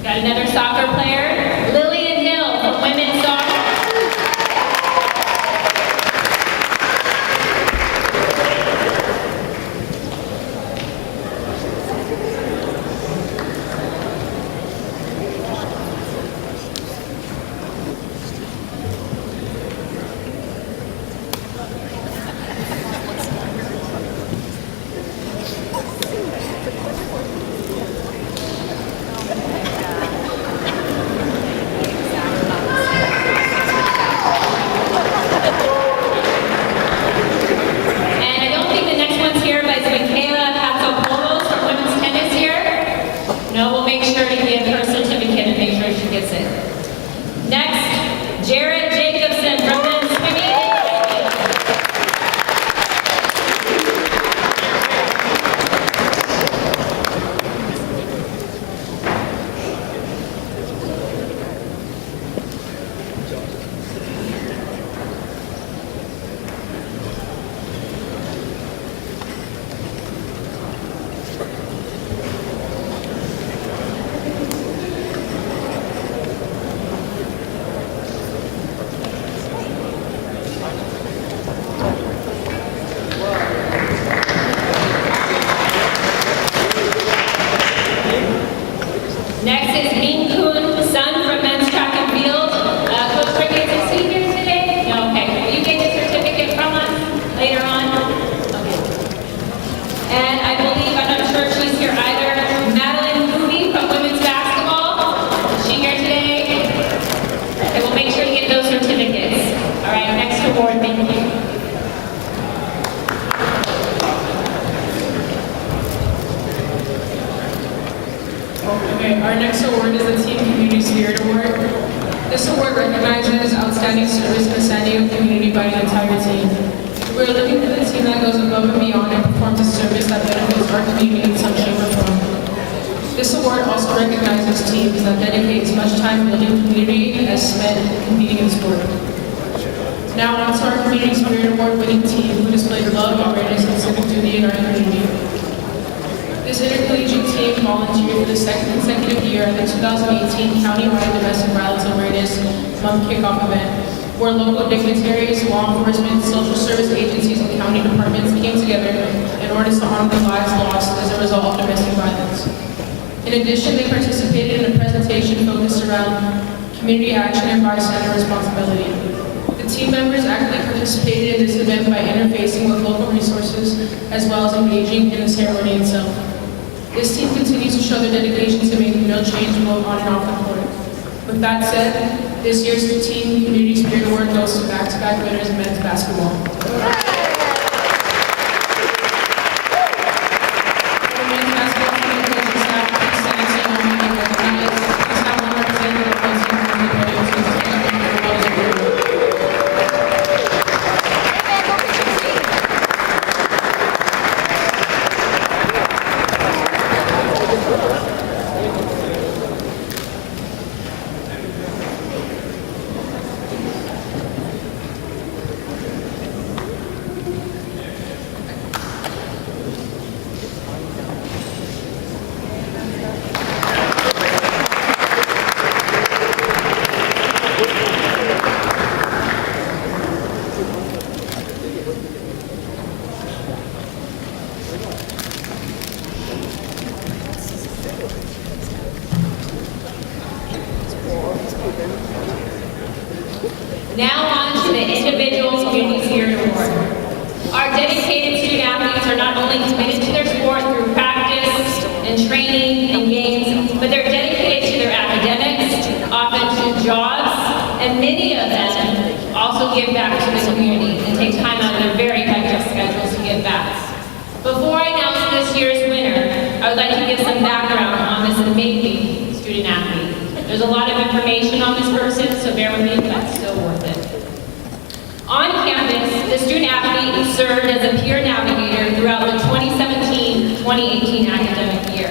Got another soccer player, Lillian Hill from women's soccer. Okay, our next award is the Team Community Spirit Award. This award recognizes outstanding service in the San Diego community by the entire team. We're looking for the team that goes above and beyond and performs a service that benefits our community in some shape or form. This award also recognizes teams that dedicate as much time building community as spent competing in sport. Now on to our Community Spirit Award winning team who displayed love, awareness, and civic duty in our community. This intercollegiate team volunteered for the second consecutive year at the 2018 County-wide Domestic Violence Awareness Month Kickoff event, where local dignitaries, law enforcement, social service agencies, and county departments came together in order to honor the lives lost as a result of domestic violence. In addition, they participated in a presentation focused around community action and bystander responsibility. The team members actively participated in this event by interfacing with local resources as well as engaging in the ceremony itself. This team continues to show their dedication to making real change both on and off the court. With that said, this year's Team Community Spirit Award goes to back-to-back winners in men's basketball. Now on to the Individual Community Spirit Award. Our dedicated student athletes are not only committed to their sport through practice and training and games, but they're dedicated to their academics, often to jobs, and many of them also give back to the community and take time out of their very hectic schedules to give back. Before I announce this year's winner, I would like to give some background on this amazing student athlete. There's a lot of information on this person, so bear with me, but it's still worth it. On campus, the student athlete served as a peer navigator throughout the 2017-2018 academic year.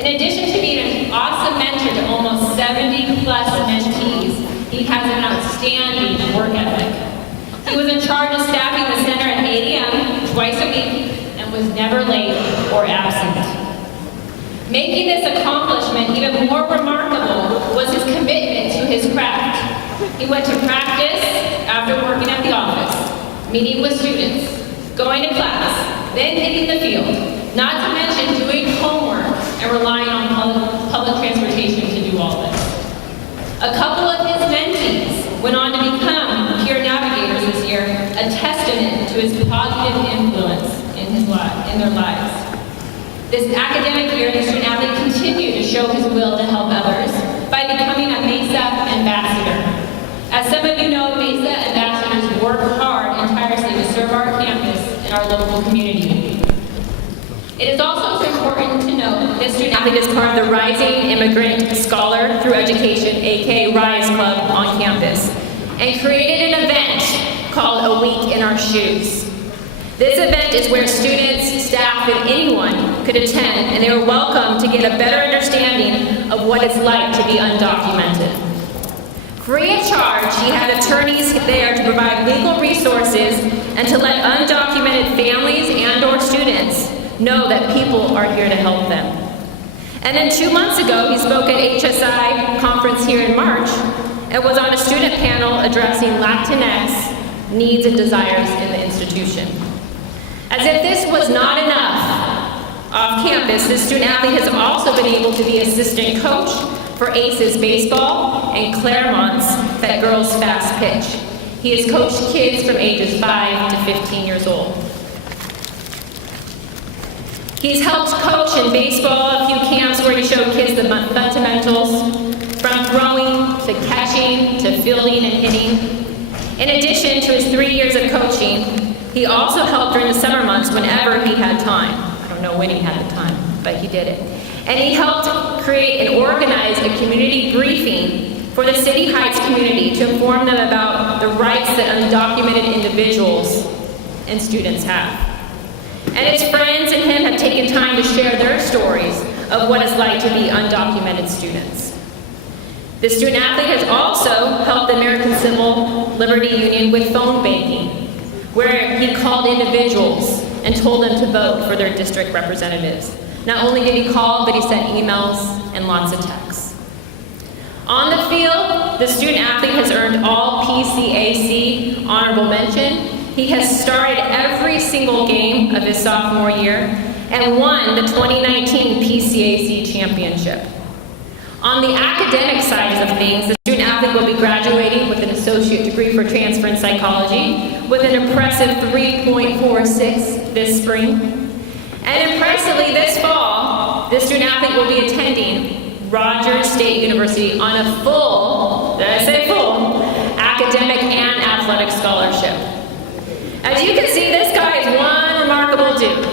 In addition to being an awesome mentor to almost 70-plus mentees, he has an outstanding work ethic. He was in charge of staffing the center at 8 a.m. twice a week and was never late or absent. Making this accomplishment even more remarkable was his commitment to his craft. He went to practice after working at the office, meeting with students, going to class, then hitting the field, not to mention doing homework and relying on public transportation to do all this. A couple of his mentees went on to become peer navigators this year, a testament to his positive influence in their lives. This academic year, the student athlete continued to show his will to help others by becoming a Mesa ambassador. As some of you know, Mesa ambassadors work hard and tirelessly to serve our campus and our local community. It is also important to note that this student athlete is part of the Rising Immigrant Scholar Through Education, aka RISE Club, on campus, and created an event called A Week in Our Shoes. This event is where students, staff, and anyone could attend, and they were welcome to get a better understanding of what it's like to be undocumented. Free of charge, he had attorneys there to provide legal resources and to let undocumented families and/or students know that people are here to help them. And then 2 months ago, he spoke at HSI conference here in March and was on a student panel addressing Latinx needs and desires in the institution. As if this was not enough, off campus, this student athlete has also been able to be assistant coach for ACES baseball and Claremont's That Girls Fast Pitch. He has coached kids from ages 5 to 15 years old. He's helped coach in baseball a few camps where he showed kids the fundamentals, from throwing to catching to fielding and hitting. In addition to his 3 years of coaching, he also helped during the summer months whenever he had time. I don't know when he had the time. but he did it. And he helped create and organize a community briefing for the City Heights community to inform them about the rights that undocumented individuals and students have. And his friends and him have taken time to share their stories of what it's like to be undocumented students. The student athlete has also helped the American Civil Liberty Union with phone banking, where he called individuals and told them to vote for their district representatives. Not only did he call, but he sent emails and lots of texts. On the field, the student athlete has earned all PCAC honorable mention. He has started every single game of his sophomore year and won the 2019 PCAC championship. On the academic side of things, the student athlete will be graduating with an associate degree for transfer in psychology with an impressive 3.46 this spring. And impressively this fall, the student athlete will be attending Rogers State University on a full, did I say full, academic and athletic scholarship. As you can see, this guy is one remarkable dude.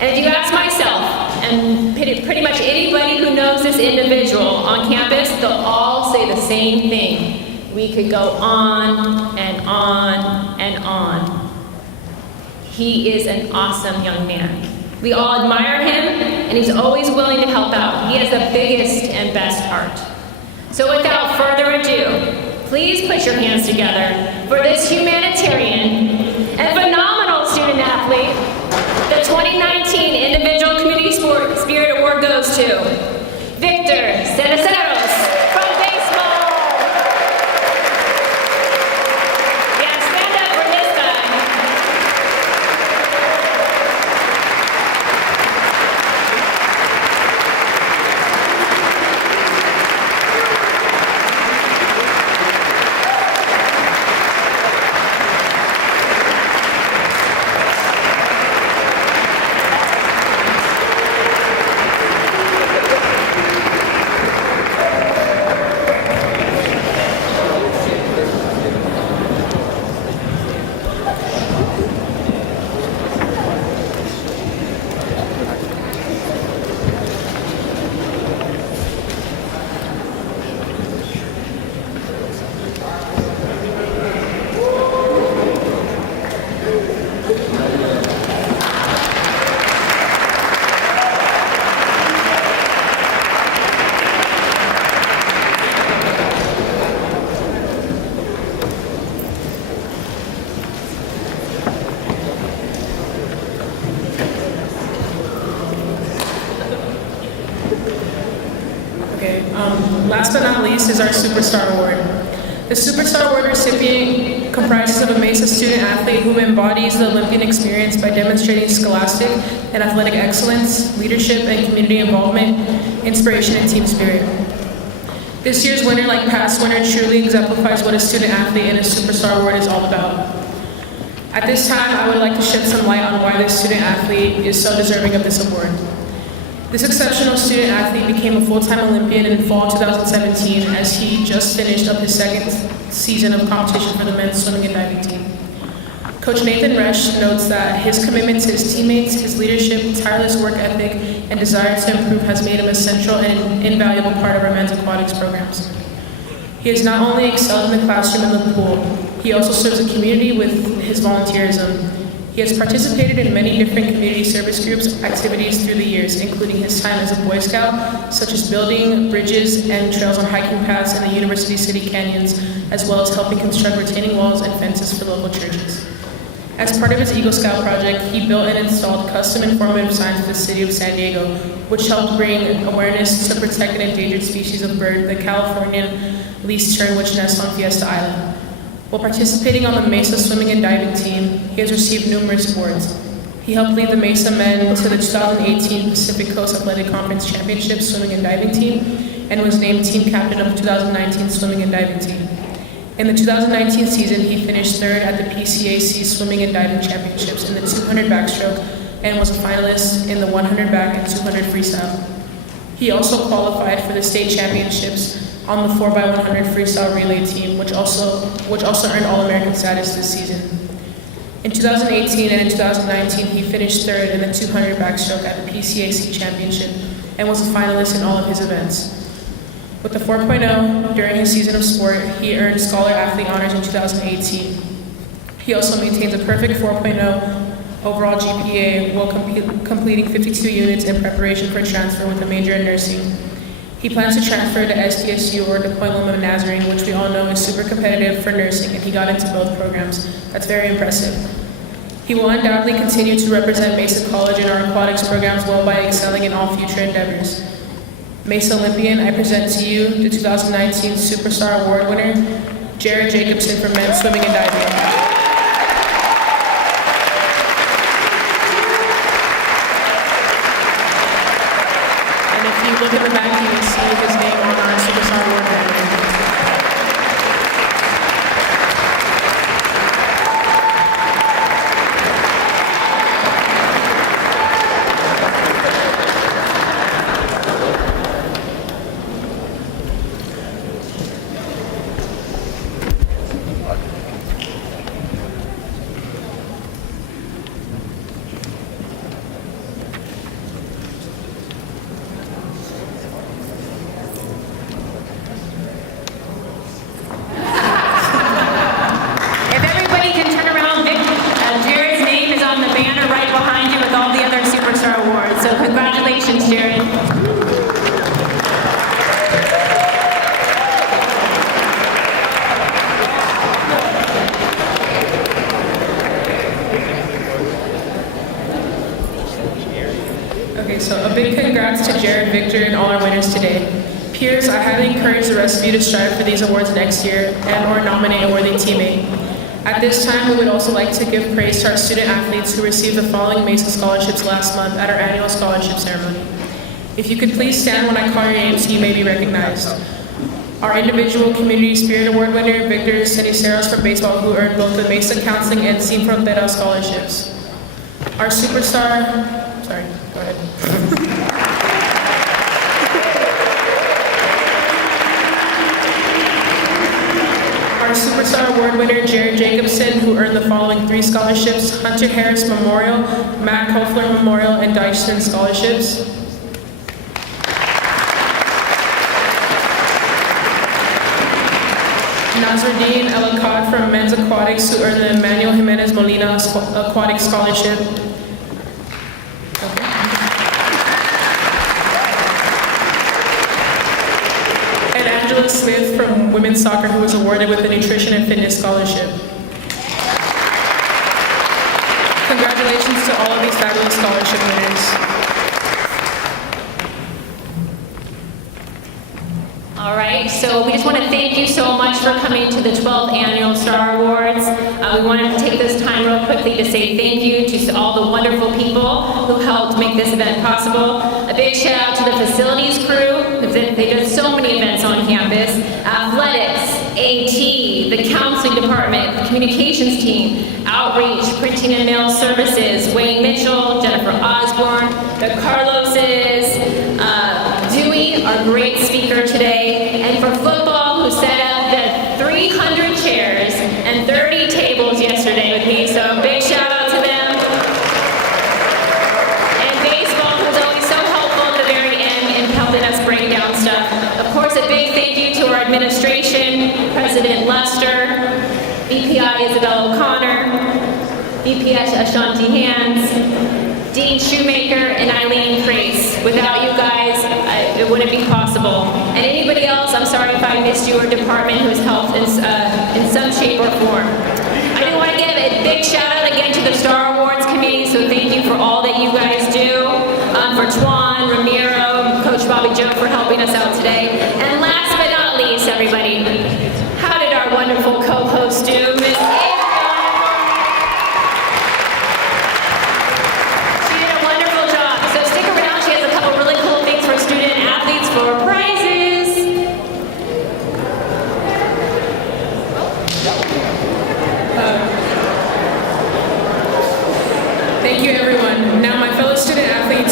And if you ask myself, and pretty much anybody who knows this individual on campus, they'll all say the same thing. We could go on and on and on. He is an awesome young man. We all admire him, and he's always willing to help out. He has the biggest and best heart. So without further ado, please put your hands together for this humanitarian and phenomenal student athlete. The 2019 Individual Community Spirit Award goes to Victor Cereceros from baseball. Yeah, stand up for this guy. Last but not least is our Superstar Award. The Superstar Award recipient comprises of a Mesa student athlete who embodies the Olympian experience by demonstrating scholastic and athletic excellence, leadership and community involvement, inspiration and team spirit. This year's winner, like past winner, truly exemplifies what a student athlete and a Superstar Award is all about. At this time, I would like to shed some light on why this student athlete is so deserving of this award. This exceptional student athlete became a full-time Olympian in fall 2017 as he just finished up his second season of competition for the men's swimming and diving team. Coach Nathan Resch notes that his commitment to his teammates, his leadership, tireless work ethic, and desire to improve has made him a central and invaluable part of our men's aquatics programs. He has not only excelled in the classroom and the pool, he also serves the community with his volunteerism. He has participated in many different community service groups activities through the years, including his time as a Boy Scout, such as building bridges and trails on hiking paths in the University City canyons, as well as helping construct retaining walls and fences for local churches. As part of his Eagle Scout project, he built and installed custom informative signs for the city of San Diego, which helped bring awareness to protect an endangered species of bird, the Californian least tern, which nests on Fiesta Island. While participating on the Mesa swimming and diving team, he has received numerous awards. He helped lead the Mesa men to the 2018 Pacific Coast Athletic Conference Championship swimming and diving team, and was named team captain of the 2019 swimming and diving team. In the 2019 season, he finished third at the PCAC swimming and diving championships in the 200 backstroke and was a finalist in the 100 back and 200 freestyle. He also qualified for the state championships on the 4x100 freestyle relay team, which also earned All-American status this season. In 2018 and in 2019, he finished third in the 200 backstroke at the PCAC Championship and was a finalist in all of his events. With the 4.0 during his season of sport, he earned Scholar Athlete honors in 2018. He also maintains a perfect 4.0 overall GPA while completing 52 units in preparation for transfer with a major in nursing. He plans to transfer to SDSU or to Point Loma Nazarene, which we all know is super competitive for nursing, and he got into both programs. That's very impressive. He will undoubtedly continue to represent Mesa College in our aquatics programs well by excelling in all future endeavors. Mesa Olympian, I present to you the 2019 Superstar Award winner, Jared Jacobson for men's swimming and diving. Look at the back, you can see his name on our Superstar Award banner. Peers, I highly encourage the rest of you to strive for these awards next year and/or nominate a worthy teammate. At this time, we would also like to give praise to our student athletes who received the following Mesa scholarships last month at our annual scholarship ceremony. If you could please stand when I call your name so you may be recognized. Our individual Community Spirit Award winner, Victor Ceniceros from baseball, who earned both the Mesa Counseling and Sin Frontera scholarships. Our superstar, sorry, go ahead. Our Superstar Award winner, Jared Jacobson, who earned the following 3 scholarships: Hunter Harris Memorial, Matt Kofler Memorial, and Dyson scholarships. Nazardine Elakad from Men's Aquatics, who earned the Emmanuel Jimenez Molina Aquatic Scholarship. Smith from Women's Soccer, who was awarded with the Nutrition and Fitness Scholarship. Congratulations to all of these fabulous scholarship winners. All right, so we just want to thank you so much for coming to the 12th Annual Star Awards. We wanted to take this time real quickly to say thank you to all the wonderful people who helped make this event possible. A big shout out to the facilities crew. They did so many events on campus. Athletics, AT, the counseling department, the communications team, outreach, printing and mail services, Wayne Mitchell, Jennifer Osborne, the Carloses, Dewey, our great speaker today, and for football, who set up the 300 chairs and 30 tables yesterday with me, so big shout out to them. And baseball, who's always so helpful at the very end in helping us break down stuff. Of course, a big thank you to our administration, President Lester, VPI Isabel O'Connor, VP Ashanti Hands, Dean Shoemaker, and Eileen Crace. Without you guys, it wouldn't be possible. And anybody else, I'm sorry if I missed you, or department who's helped in some shape or form. I do want to give a big shout out again to the Star Awards Committee, so thank you for all that you guys do. For Twan, Ramiro, Coach Bobby Joe for helping us out today. And last but not least, everybody, how did our wonderful co-host do, Miss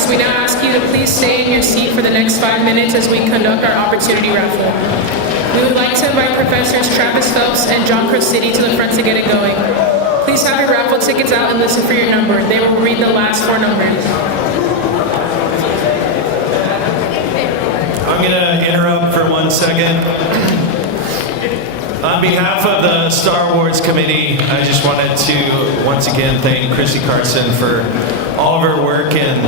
we now ask you to please stay in your seat for the next 5 minutes as we conduct our opportunity raffle. We would like to invite Professors Travis Phelps and John Crossetti to the front to get it going. Please please have your raffle tickets out and listen for your number. They will read the last 4 numbers. I'm going to interrupt for 1 second. On behalf of the Star Wars Committee, I just wanted to once again thank Christy Carson for all of her work and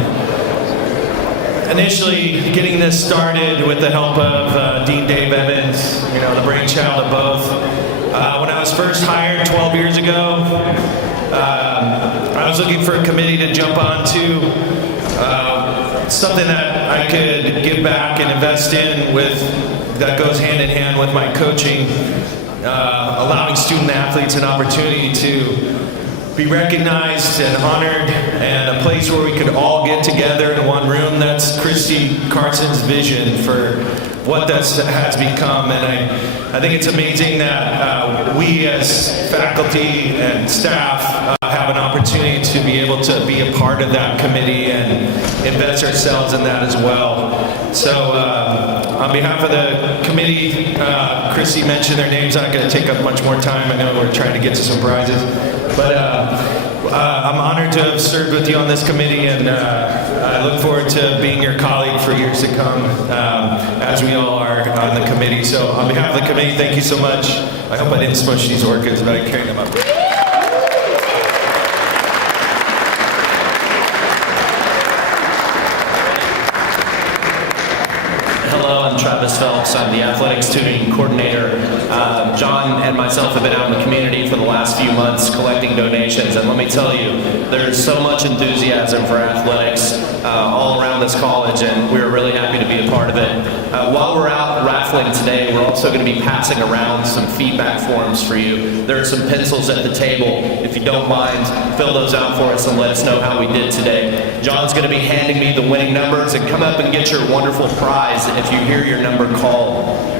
initially getting this started with the help of Dean Dave Evans, the brainchild of both. When I was first hired 12 years ago, I was looking for a committee to jump onto, something that I could give back and invest in that goes hand in hand with my coaching, allowing student athletes an opportunity to be recognized and honored, and a place where we could all get together in one room. That's Christy Carson's vision for what that has become, and I think it's amazing that we as faculty and staff have an opportunity to be able to be a part of that committee and invest ourselves in that as well. So on behalf of the committee, Christy mentioned their names. I'm not going to take up much more time. I know we're trying to get to some prizes, but I'm honored to have served with you on this committee, and I look forward to being your colleague for years to come, as we all are on the committee. So on behalf of the committee, thank you so much. I hope I didn't smush these orchids, but I carried them up. Phelps. I'm the athletics tutoring coordinator. John and myself have been out in the community for the last few months collecting donations, and let me tell you, there's so much enthusiasm for athletics all around this college, and we're really happy to be a part of it. While we're out raffling today, we're also going to be passing around some feedback forms for you. There are some pencils at the table. If you don't mind, fill those out for us and let us know how we did today. John's going to be handing me the winning numbers, and come up and get your wonderful prize if you hear your number called.